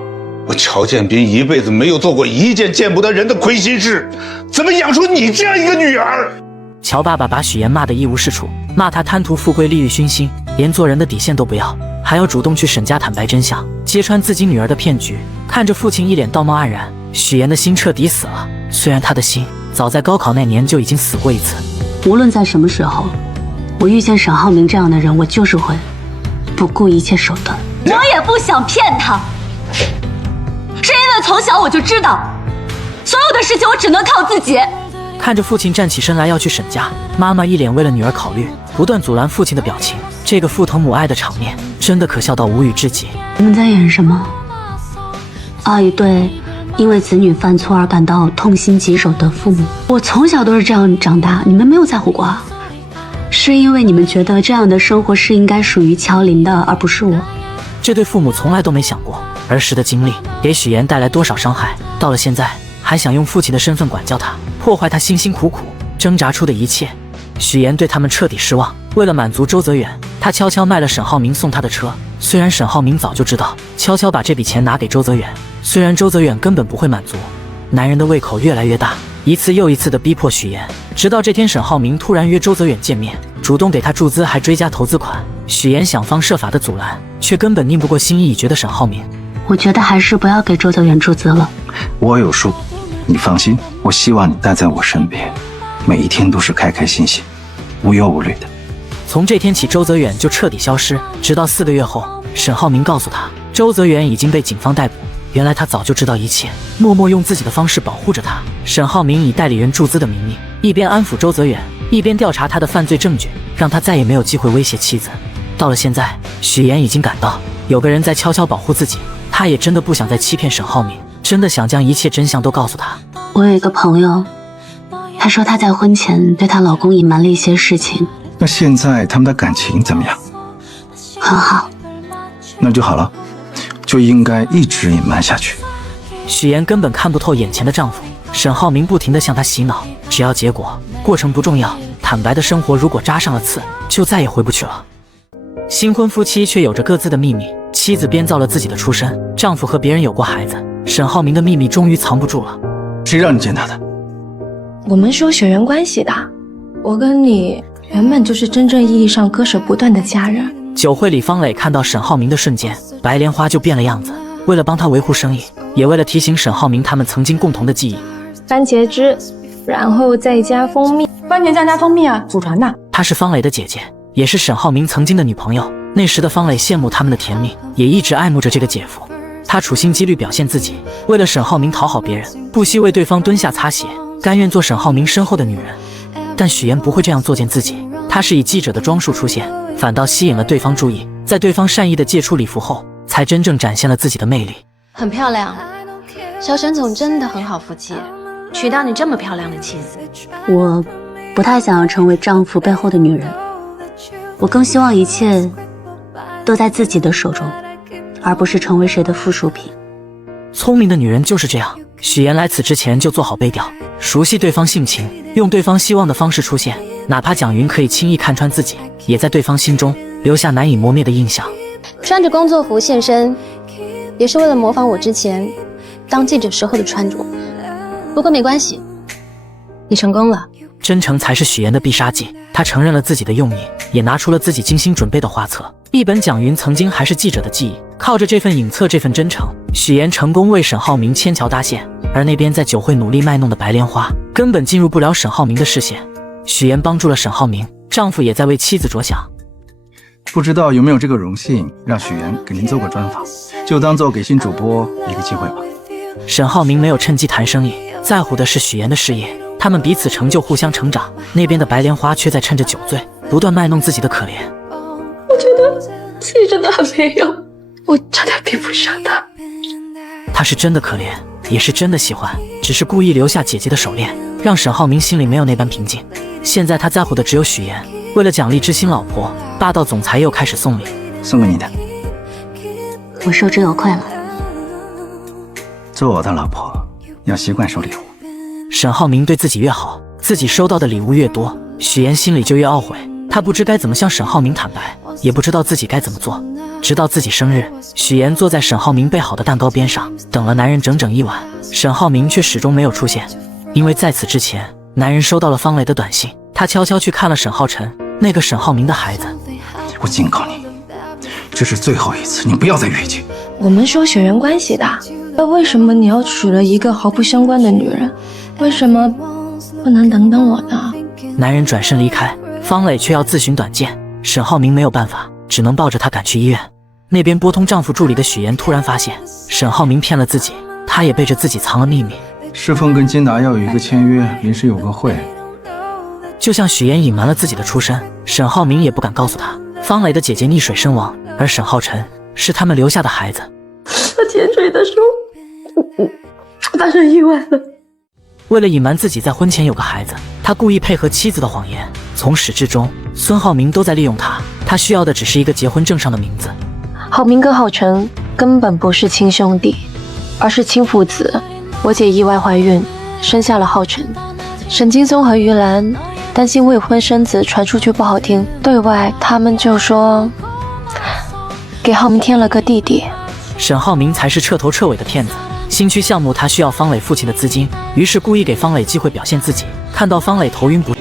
我乔建斌一辈子没有做过一件见不得人的亏心事，怎么养出你这样一个女儿？乔爸爸把许妍骂得一无是处，骂她贪图富贵利欲熏心，连做人的底线都不要，还要主动去沈家坦白真相，揭穿自己女儿的骗局。看着父亲一脸道貌岸然，许妍的心彻底死了。虽然她的心早在高考那年就已经死过一次。无论在什么时候，我遇见沈浩明这样的人，我就是会不顾一切手段。我也不想骗他，是因为从小我就知道，所有的事情我只能靠自己。看着父亲站起身来要去沈家，妈妈一脸为了女儿考虑，不断阻拦父亲的表情。这个父疼母爱的场面真的可笑到无语至极。你们在演什么？一对因为子女犯错而感到痛心疾首的父母。我从小都是这样长大，你们没有在乎过啊？是因为你们觉得这样的生活是应该属于乔琳的，而不是我。这对父母从来都没想过儿时的经历给许妍带来多少伤害，到了现在还想用父亲的身份管教他，破坏他辛辛苦苦挣扎出的一切。许妍对他们彻底失望，为了满足周泽远，他悄悄卖了沈浩明送他的车。虽然沈浩明早就知道，悄悄把这笔钱拿给周泽远，虽然周泽远根本不会满足，男人的胃口越来越大，一次又一次地逼迫许妍，直到这天沈浩明突然约周泽远见面，主动给他注资还追加投资款。许妍想方设法的阻拦，却根本拧不过心意已决的沈浩明。我觉得还是不要给周泽远注资了。我有数，你放心，我希望你待在我身边，每一天都是开开心心无忧无虑的。从这天起，周泽远就彻底消失，直到4个月后，沈浩明告诉他，周泽远已经被警方逮捕。原来他早就知道一切，默默用自己的方式保护着他。沈浩明以代理人注资的名义，一边安抚周泽远，一边调查他的犯罪证据，让他再也没有机会威胁妻子。到了现在，许妍已经感到有个人在悄悄保护自己，他也真的不想再欺骗沈浩明，真的想将一切真相都告诉他。我有一个朋友，她说她在婚前对她老公隐瞒了一些事情。那现在他们的感情怎么样？很好。那就好了，就应该一直隐瞒下去。许妍根本看不透眼前的丈夫，沈浩明不停地向她洗脑，只要结果，过程不重要。坦白的生活如果扎上了刺，就再也回不去了。新婚夫妻却有着各自的秘密，妻子编造了自己的出身，丈夫和别人有过孩子，沈浩明的秘密终于藏不住了。谁让你见他的？我们是有血缘关系的，我跟你原本就是真正意义上割舍不断的家人。酒会里，方磊看到沈浩明的瞬间，白莲花就变了样子。为了帮他维护生意，也为了提醒沈浩明他们曾经共同的记忆，番茄汁，然后再加蜂蜜，番茄酱加蜂蜜啊，祖传的。她是方磊的姐姐，也是沈浩明曾经的女朋友。那时的方磊羡慕他们的甜蜜，也一直爱慕着这个姐夫。他处心积虑表现自己，为了沈浩明讨好别人，不惜为对方蹲下擦鞋，甘愿做沈浩明身后的女人。但许妍不会这样作践自己，她是以记者的装束出现，反倒吸引了对方注意。在对方善意的借出礼服后，才真正展现了自己的魅力。很漂亮，小沈总真的很好福气，娶到你这么漂亮的妻子。我不太想要成为丈夫背后的女人，我更希望一切都在自己的手中，而不是成为谁的附属品。聪明的女人就是这样。许妍来此之前就做好背调，熟悉对方性情，用对方希望的方式出现，哪怕蒋云可以轻易看穿自己，也在对方心中留下难以磨灭的印象。穿着工作服现身，也是为了模仿我之前当记者时候的穿着。不过没关系，你成功了。真诚才是许妍的必杀技，她承认了自己的用意，也拿出了自己精心准备的画册，一本蒋云曾经还是记者的记忆。靠着这份影册，这份真诚，许妍成功为沈浩明牵桥搭线。而那边在酒会努力卖弄的白莲花，根本进入不了沈浩明的视线。许妍帮助了沈浩明，丈夫也在为妻子着想。不知道有没有这个荣幸，让许妍给您做个专访，就当做给新主播一个机会吧。沈浩明没有趁机谈生意，在乎的是许妍的事业。他们彼此成就，互相成长。那边的白莲花却在趁着酒醉，不断卖弄自己的可怜。我觉得自己真的很没用，我差点比不上他。他是真的可怜，也是真的喜欢，只是故意留下姐姐的手链，让沈浩明心里没有那般平静。现在他在乎的只有许妍。为了奖励知心老婆，霸道总裁又开始送礼。送给你的，我受之有愧了。做我的老婆要习惯收礼物。沈浩明对自己越好，自己收到的礼物越多，许妍心里就越懊悔。她不知该怎么向沈浩明坦白，也不知道自己该怎么做。直到自己生日，许妍坐在沈浩明备好的蛋糕边上，等了男人整整1晚，沈浩明却始终没有出现。因为在此之前，男人收到了方磊的短信，他他悄悄去看了沈浩辰，那个沈浩明的孩子。我警告你，这是最后一次，你不要再越界。我们是有血缘关系的，那为什么你要娶了一个毫不相关的女人？为什么不能等等我呢？男人转身离开，方磊却要自寻短见。沈浩明没有办法，只能抱着他赶去医院。那边拨通丈夫助理的许岩突然发现沈浩明骗了自己，他也背着自己藏了秘密。世峰跟金达要有一个签约，临时有个会。就像许岩隐瞒了自己的出身，沈浩明也不敢告诉他，方磊的姐姐溺水身亡，而沈浩辰是他们留下的孩子。他潜水的时候发生意外了。为了隐瞒自己在婚前有个孩子，他故意配合妻子的谎言。从始至终，孙浩明都在利用他，他需要的只是一个结婚证上的名字。浩明跟浩辰根本不是亲兄弟，而是亲父子。我姐意外怀孕，生下了浩辰。沈金松和于兰担心未婚生子传出去不好听，对外他们就说给浩明添了个弟弟。沈浩明才是彻头彻尾的骗子。新区项目他需要方磊父亲的资金，于是故意给方磊机会表现自己。看到方磊头晕不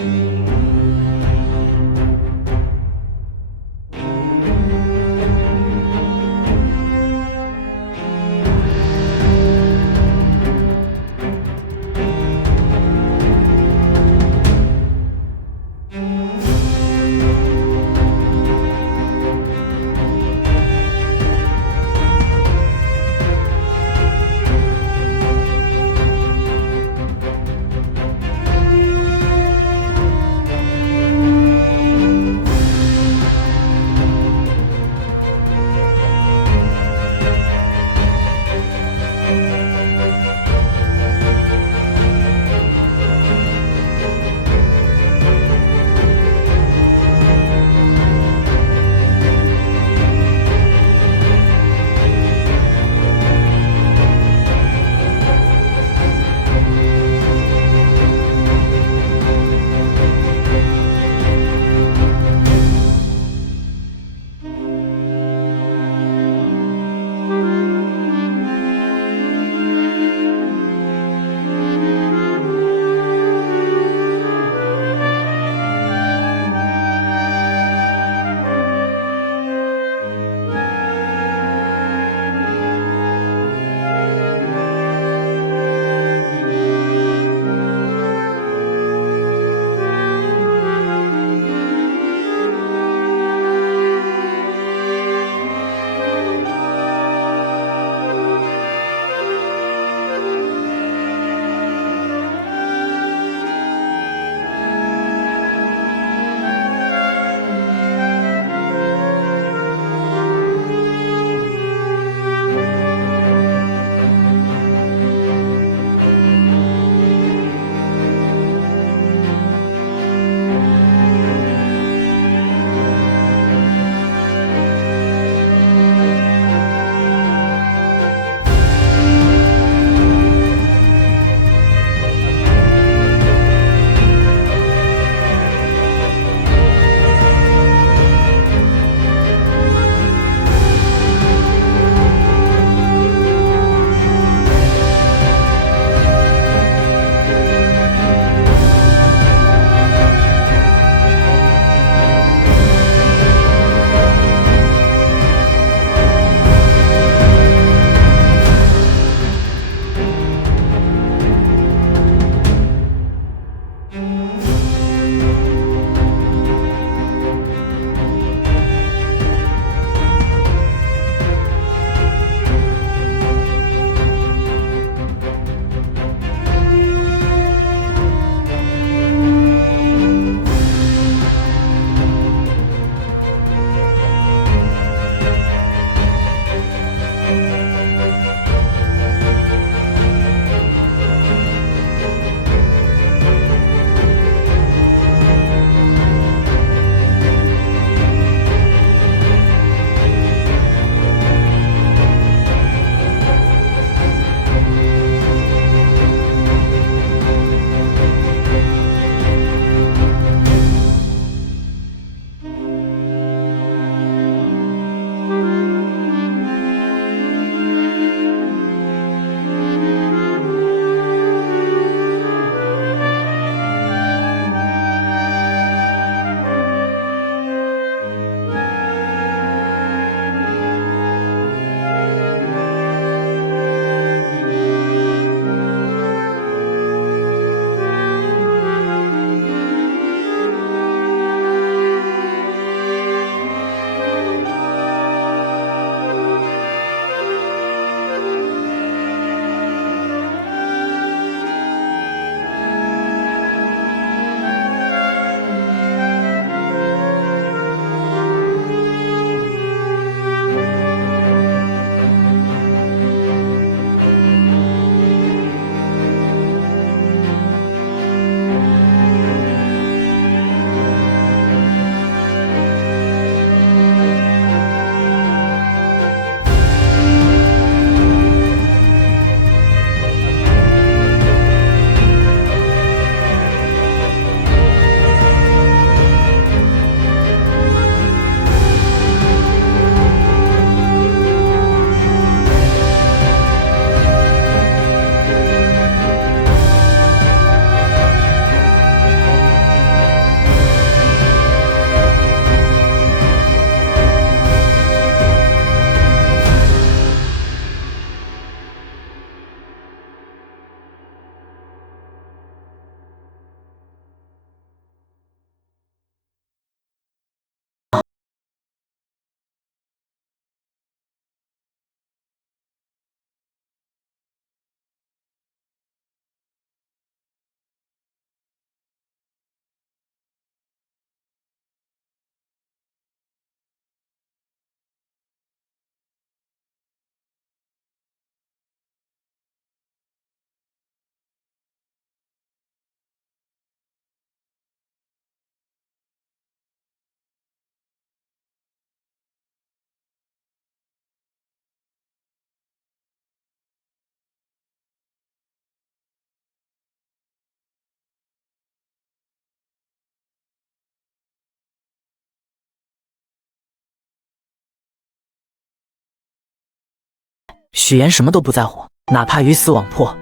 许岩什么都不在乎，哪怕鱼死网破。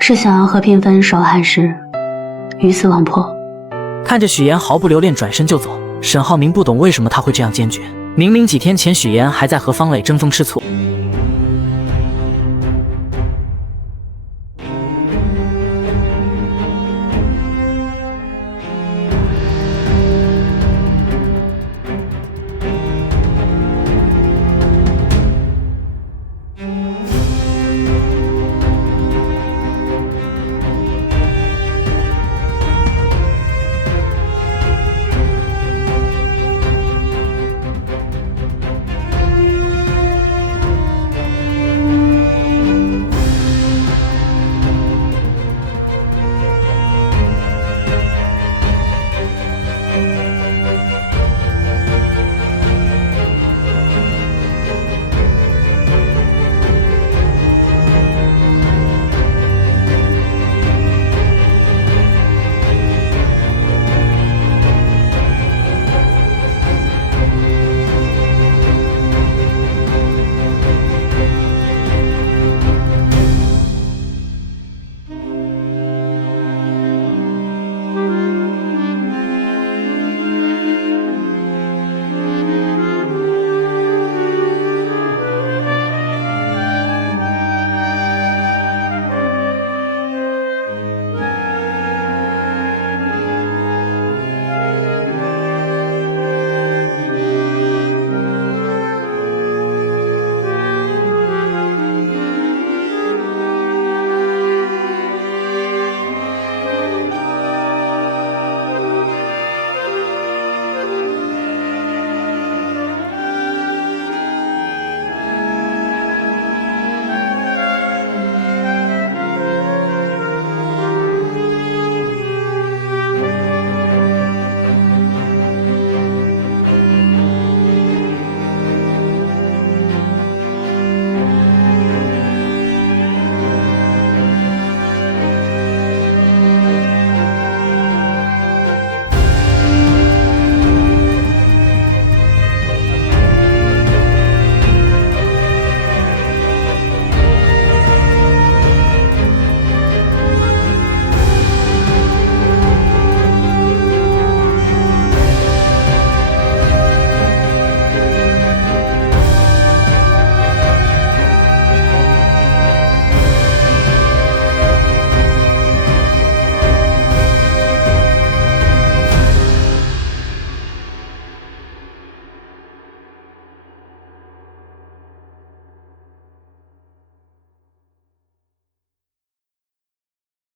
是想要和平分手，还是鱼死网破？看着许岩毫不留恋转身就走，沈浩明不懂为什么他会这样坚决。明明几天前许岩还在和方磊争风吃醋。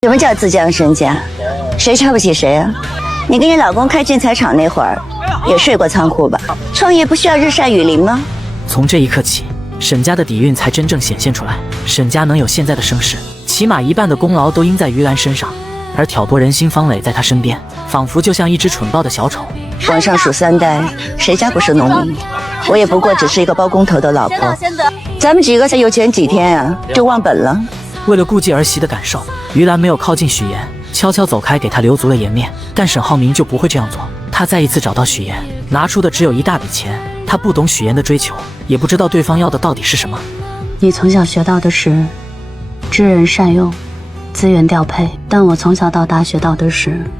什么叫自降身价？谁瞧不起谁啊？你跟你老公开建材厂那会儿，也睡过仓库吧？创业不需要日晒雨淋吗？从这一刻起，沈家的底蕴才真正显现出来。沈家能有现在的声势，起码一半的功劳都应在于兰身上。而挑拨人心方磊在他身边，仿佛就像一只蠢豹的小丑。往上数3代，谁家不是农民？我也不过只是一个包工头的老婆。咱们几个才有钱几天啊，就忘本了。为了顾及儿媳的感受，于兰没有靠近许岩，悄悄走开，给他留足了颜面。但沈浩明就不会这样做，他再一次找到许岩，拿出的只有一大笔钱。他不懂许岩的追求，也不知道对方要的到底是什么。你从小学到的是知人善用，资源调配，但我从小到大学到的是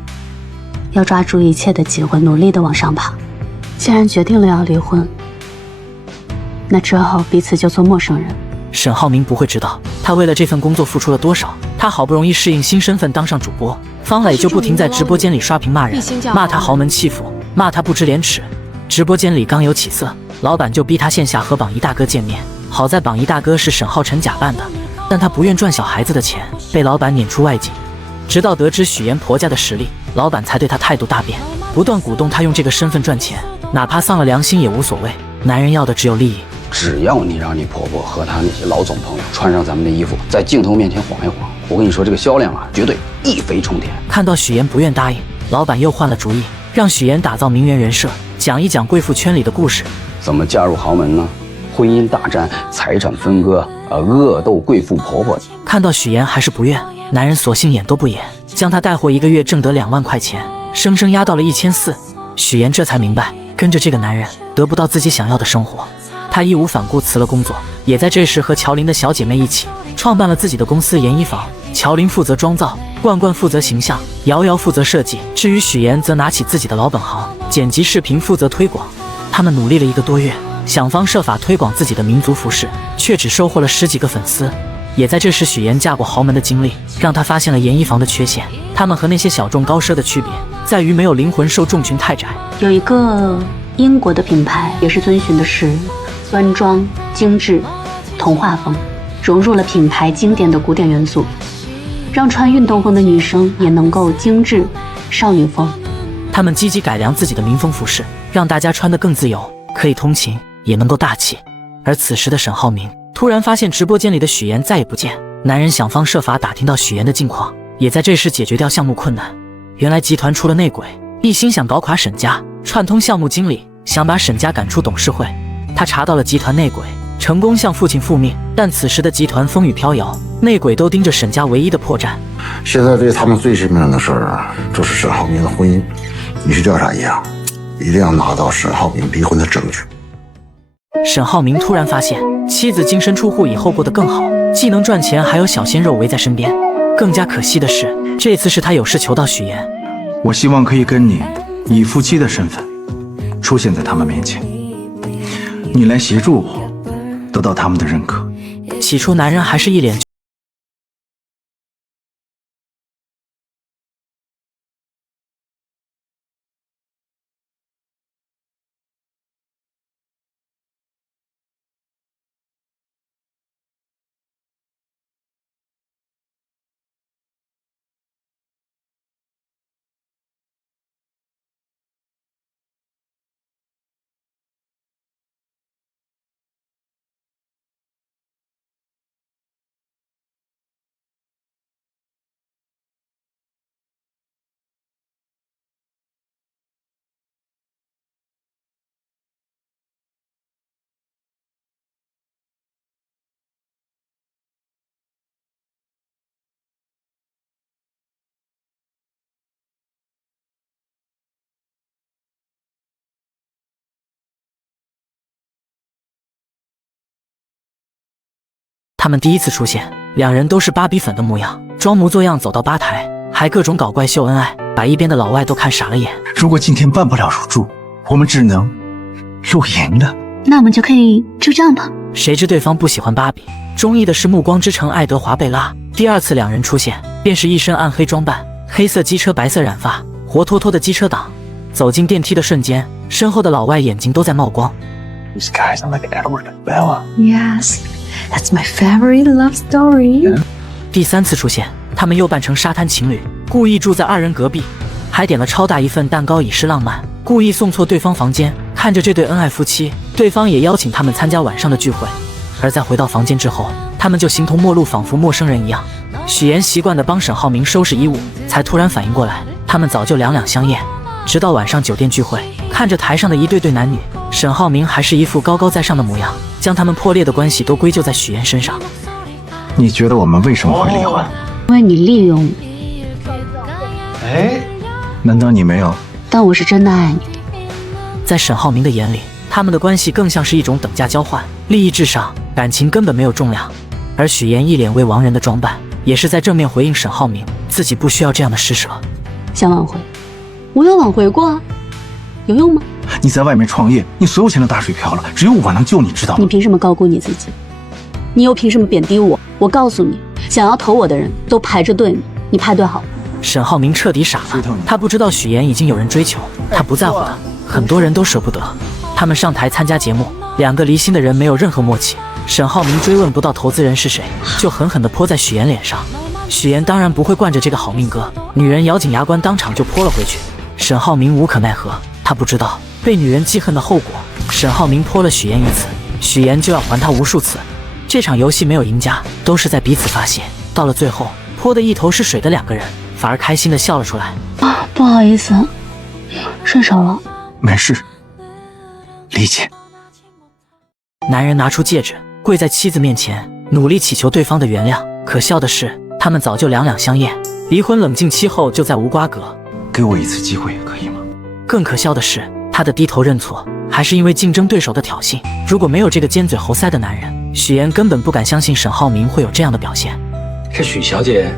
要抓住一切的机会，努力的往上爬。既然决定了要离婚，那之后彼此就做陌生人。沈浩明不会知道，他为了这份工作付出了多少。他好不容易适应新身份，当上主播，方磊就不停在直播间里刷屏骂人，骂他豪门弃妇，骂他不知廉耻。直播间里刚有起色，老板就逼他线下和榜一大哥见面。好在榜一大哥是沈浩辰假扮的，但他不愿赚小孩子的钱，被老板撵出外景。直到得知许岩婆家的实力，老板才对他态度大变，不断鼓动他用这个身份赚钱，哪怕丧了良心也无所谓。男人要的只有利益。只要你让你婆婆和她那些老总朋友穿上咱们的衣服，在镜头面前晃一晃，我跟你说，这个销量啊，绝对一飞冲天。看到许岩不愿答应，老板又换了主意，让许岩打造名媛人设，讲一讲贵妇圈里的故事。怎么嫁入豪门呢？婚姻大战、财产分割，恶斗贵妇婆婆。看到许岩还是不愿，男人索性演都不演，将她带货1个月挣得2万块钱，生生压到了1400。许岩这才明白，跟着这个男人得不到自己想要的生活。他义无反顾辞了工作，也在这时和乔林的小姐妹一起创办了自己的公司研衣坊。乔林负责妆造，罐罐负责形象，瑶瑶负责设计，至于许妍则拿起自己的老本行，剪辑视频负责推广。他们努力了1个多月，想方设法推广自己的民族服饰，却只收获了10几个粉丝。也在这时，许妍嫁过豪门的经历让她发现了研衣坊的缺陷。他们和那些小众高奢的区别在于没有灵魂，受众群太窄。有一个英国的品牌也是遵循的是端庄、精致、童话风，融入了品牌经典的古典元素，让穿运动风的女生也能够精致少女风。他们积极改良自己的民风服饰，让大家穿得更自由，可以通勤，也能够大气。而此时的沈浩明突然发现直播间里的许妍再也不见，男人想方设法打听到许妍的近况，也在这时解决掉项目困难。原来集团出了内鬼，一心想搞垮沈家，串通项目经理，想把沈家赶出董事会。他查到了集团内鬼，成功向父亲复命，但此时的集团风雨飘摇，内鬼都盯着沈家唯一的破绽。现在对他们最致命的事儿就是沈浩明的婚姻，你去调查一下，一定要拿到沈浩明离婚的证据。沈浩明突然发现妻子净身出户以后过得更好，既能赚钱，还有小鲜肉围在身边。更加可惜的是，这次是他有事求到许妍。我希望可以跟你以夫妻的身份出现在他们面前，你来协助我得到他们的认可。起初男人还是一脸他们第一次出现，两人都是芭比粉的模样，装模作样走到吧台，还各种搞怪秀恩爱，把一边的老外都看傻了眼。如果今天办不了入住，我们只能露营了。那我们就可以就这样吧。谁知对方不喜欢芭比，中意的是暮光之城爱德华贝拉。第二次两人出现，便是一身暗黑装扮，黑色机车，白色染发，活脱脱的机车党。走进电梯的瞬间，身后的老外眼睛都在冒光。These guys are like Edward and Bella. Yes, that's my favorite love story. 第三次出现，他们又扮成沙滩情侣，故意住在二人隔壁，还点了超大一份蛋糕以示浪漫，故意送错对方房间。看着这对恩爱夫妻，对方也邀请他们参加晚上的聚会。而在回到房间之后，他们就形同陌路，仿佛陌生人一样。许妍习惯地帮沈浩明收拾衣物，才突然反应过来，他们早就两两相厌。直到晚上酒店聚会，看着台上的一对对男女，沈浩明还是一副高高在上的模样，将他们破裂的关系都归咎在许妍身上。你觉得我们为什么会离婚？因为你利用哎，难道你没有？但我是真的爱你。在沈浩明的眼里，他们的关系更像是一种等价交换，利益至上，感情根本没有重量。而许妍一脸为亡人的装扮，也是在正面回应沈浩明，自己不需要这样的施舍。想挽回，我有挽回过啊，有用吗？你在外面创业，你所有钱都打水漂了，只有我能救你，知道吗？你凭什么高估你自己？你又凭什么贬低我？我告诉你，想要投我的人都排着队呢，你排队好了。沈浩明彻底傻了，他不知道许妍已经有人追求，他不在乎的，很多人都舍不得。他们上台参加节目，两个离心的人没有任何默契。沈浩明追问不到投资人是谁，就狠狠地泼在许妍脸上。许妍当然不会惯着这个好命哥，女人咬紧牙关当场就泼了回去。沈浩明无可奈何，他不知道被女人记恨的后果。沈浩明泼了许妍一次，许妍就要还他无数次。这场游戏没有赢家，都是在彼此发泄。到了最后，泼得一头是水的两个人反而开心地笑了出来。啊，不好意思，顺手了。没事，理解。男人拿出戒指，跪在妻子面前，努力祈求对方的原谅。可笑的是，他们早就两两相厌，离婚冷静期后就再无瓜葛。给我一次机会可以吗？更可笑的是，他的低头认错，还是因为竞争对手的挑衅？如果没有这个尖嘴猴腮的男人，许妍根本不敢相信沈浩明会有这样的表现。这许小姐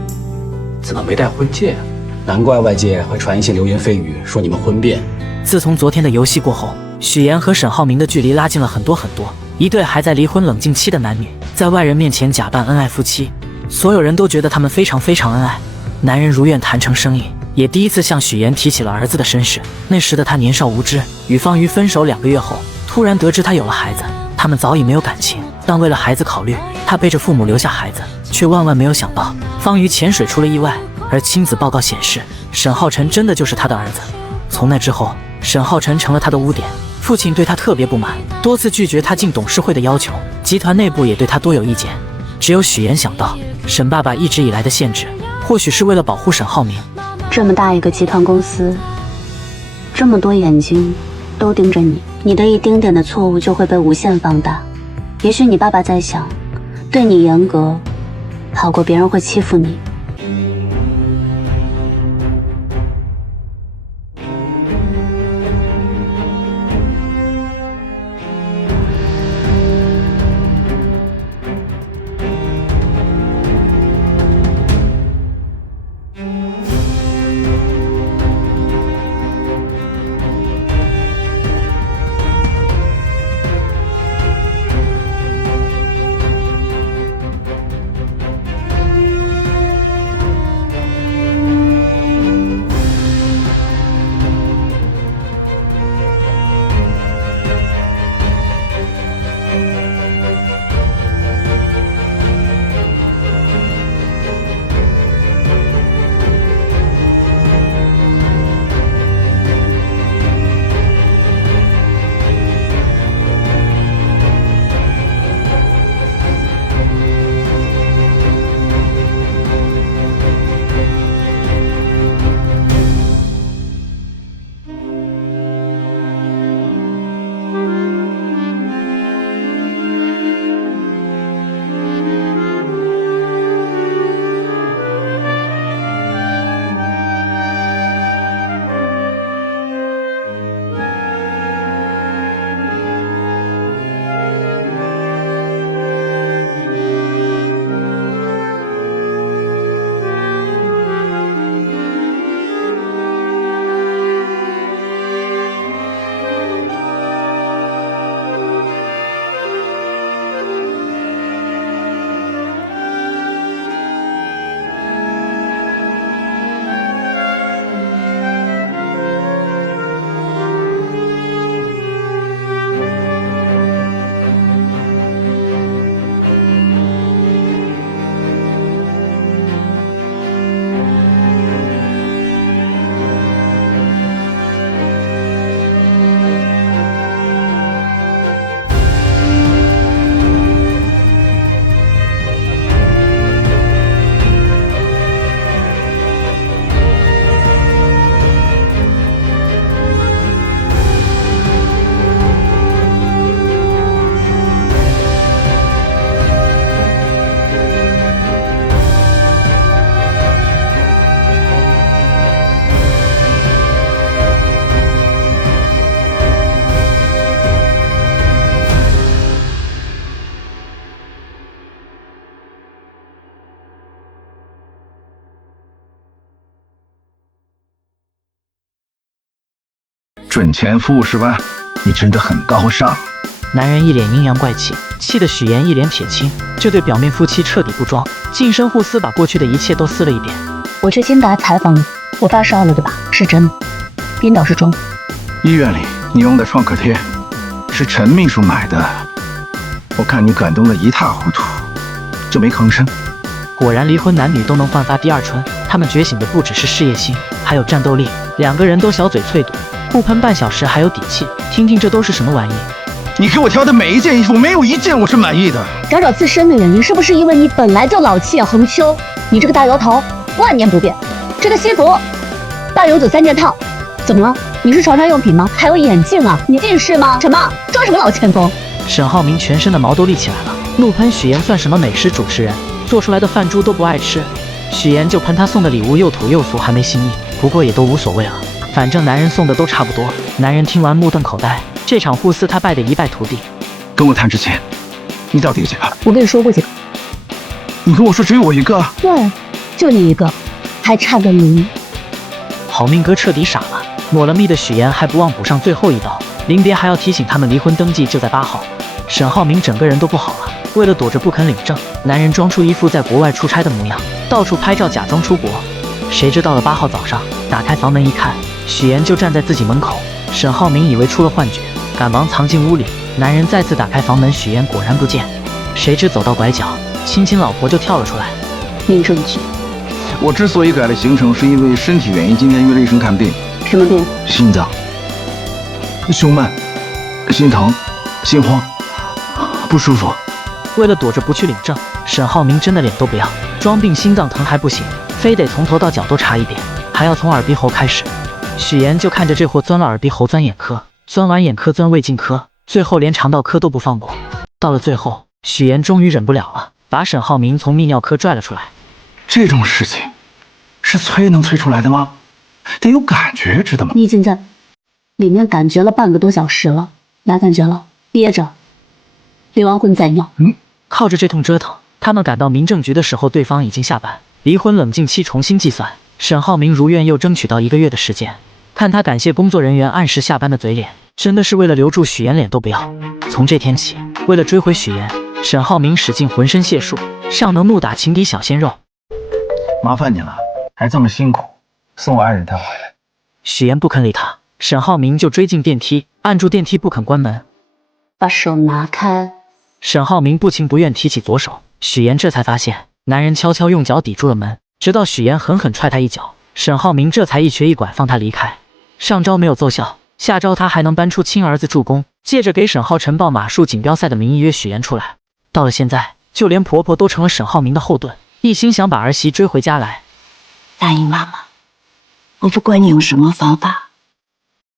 怎么没戴婚戒啊？难怪外界会传一些流言蜚语，说你们婚变。自从昨天的游戏过后，许妍和沈浩明的距离拉近了很多很多。一对还在离婚冷静期的男女，在外人面前假扮恩爱夫妻，所有人都觉得他们非常恩爱。男人如愿谈成生意，也第一次向许妍提起了儿子的身世。那时的他年少无知，与方瑜分手2个月后，突然得知他有了孩子。他们早已没有感情，但为了孩子考虑，他背着父母留下孩子，却万没有想到方瑜潜水出了意外。而亲子报告显示，沈浩辰真的就是他的儿子。从那之后，沈浩辰成了他的污点，父亲对他特别不满，多次拒绝他进董事会的要求，集团内部也对他多有意见。只有许妍想到，沈爸爸一直以来的限制，或许是为了保护沈浩明。这么大一个集团公司，这么多眼睛都盯着你，你的一丁点的错误就会被无限放大。也许你爸爸在想，对你严格，好过别人会欺负你。准钱付是吧？你真的很高尚。男人一脸阴阳怪气，气得许妍一脸撇清，这对表面夫妻彻底不装，近身互撕，把过去的一切都撕了一遍。我去金达采访你，我发烧了对吧？是真的，冰岛是装。医院里你用的创可贴是陈秘书买的，我看你感动得一塌糊涂，就没吭声。果然离婚男女都能焕发第二春，他们觉醒的不只是事业心，还有战斗力。两个人都小嘴脆堵，互喷半小时还有底气。听听这都是什么玩意？你给我挑的每一件衣服，没有一件我是满意的。找找自身的原因，是不是因为你本来就老气横秋？你这个大油头，万年不变。这个西服，大油组3件套，怎么了？你是床上用品吗？还有眼镜啊？你近视吗？什么？装什么老前锋？沈浩明全身的毛都立起来了，怒喷许妍算什么美食主持人？做出来的饭猪都不爱吃，许妍就喷他送的礼物又土又俗，还没新意。不过也都无所谓了，反正男人送的都差不多。男人听完目瞪口呆，这场互撕他败得一败涂地。跟我谈之前，你到底有几个？我跟你说过几个？你跟我说只有我一个？对，就你一个，还差个0。郝明哥彻底傻了，抹了蜜的许岩还不忘补上最后一刀，临别还要提醒他们离婚登记就在8号。沈浩明整个人都不好了，为了躲着不肯领证，男人装出一副在国外出差的模样，到处拍照假装出国。谁知到了8号早上，打开房门一看，许岩就站在自己门口。沈浩明以为出了幻觉，赶忙藏进屋里。男人再次打开房门，许岩果然不见。谁知走到拐角，亲亲老婆就跳了出来。民政局，我之所以改了行程，是因为身体原因，今天约了医生看病。什么病？心脏、胸闷、心疼、心慌，不舒服。为了躲着不去领证，沈浩明真的脸都不要，装病心脏疼还不行，非得从头到脚都查一遍，还要从耳鼻喉开始。许岩就看着这货钻了耳鼻喉，钻眼科，钻完眼科钻胃镜科，最后连肠道科都不放过。到了最后，许岩终于忍不了了，把沈浩明从泌尿科拽了出来。这种事情是催能催出来的吗？得有感觉，知道吗？你已经在里面感觉了半个多小时了，来感觉了，憋着，离完婚再尿。靠着这通折腾，他们赶到民政局的时候，对方已经下班，离婚冷静期重新计算。沈浩明如愿又争取到1个月的时间，看他感谢工作人员按时下班的嘴脸，真的是为了留住许岩脸都不要。从这天起，为了追回许岩，沈浩明使尽浑身解数，上能怒打情敌小鲜肉。麻烦你了，还这么辛苦，送我爱人他回来。许岩不肯理他，沈浩明就追进电梯，按住电梯不肯关门。把手拿开。沈浩明不情不愿提起左手，许岩这才发现，男人悄悄用脚抵住了门，直到许岩狠狠踹他一脚，沈浩明这才一瘸一拐放他离开。上招没有奏效，下招他还能搬出亲儿子助攻，借着给沈浩晨报马术锦标赛的名义约许岩出来。到了现在，就连婆婆都成了沈浩明的后盾，一心想把儿媳追回家来。答应妈妈，我不管你用什么方法，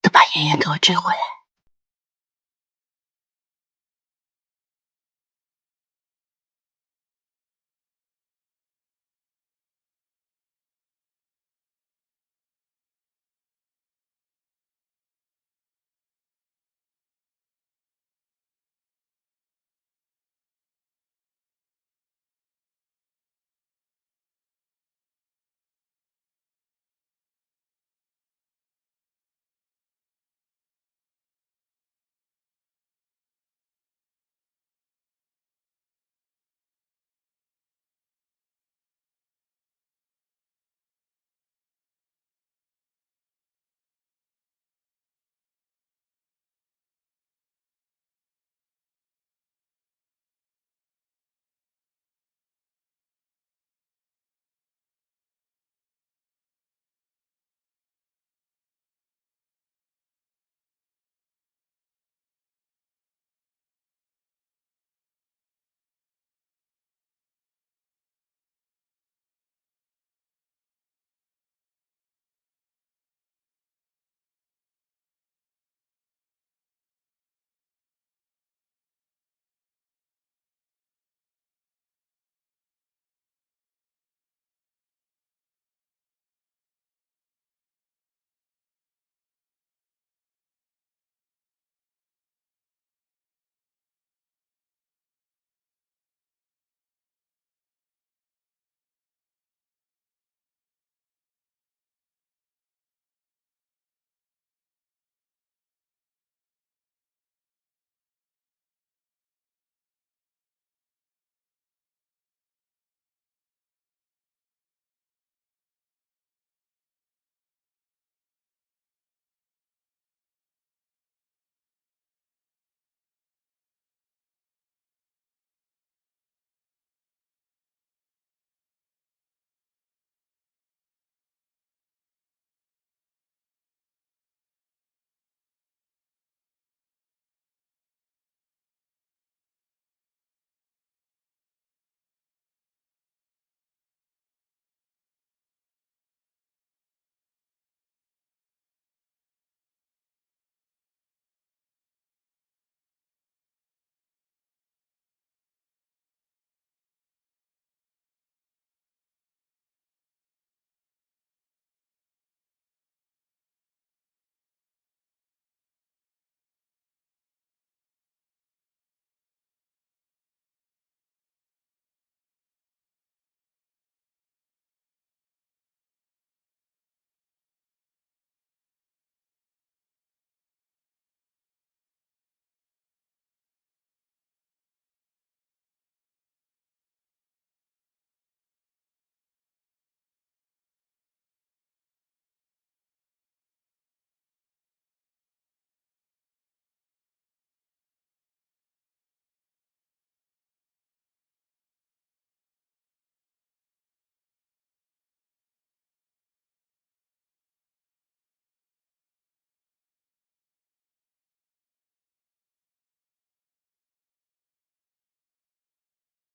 都把妍妍给我追回来。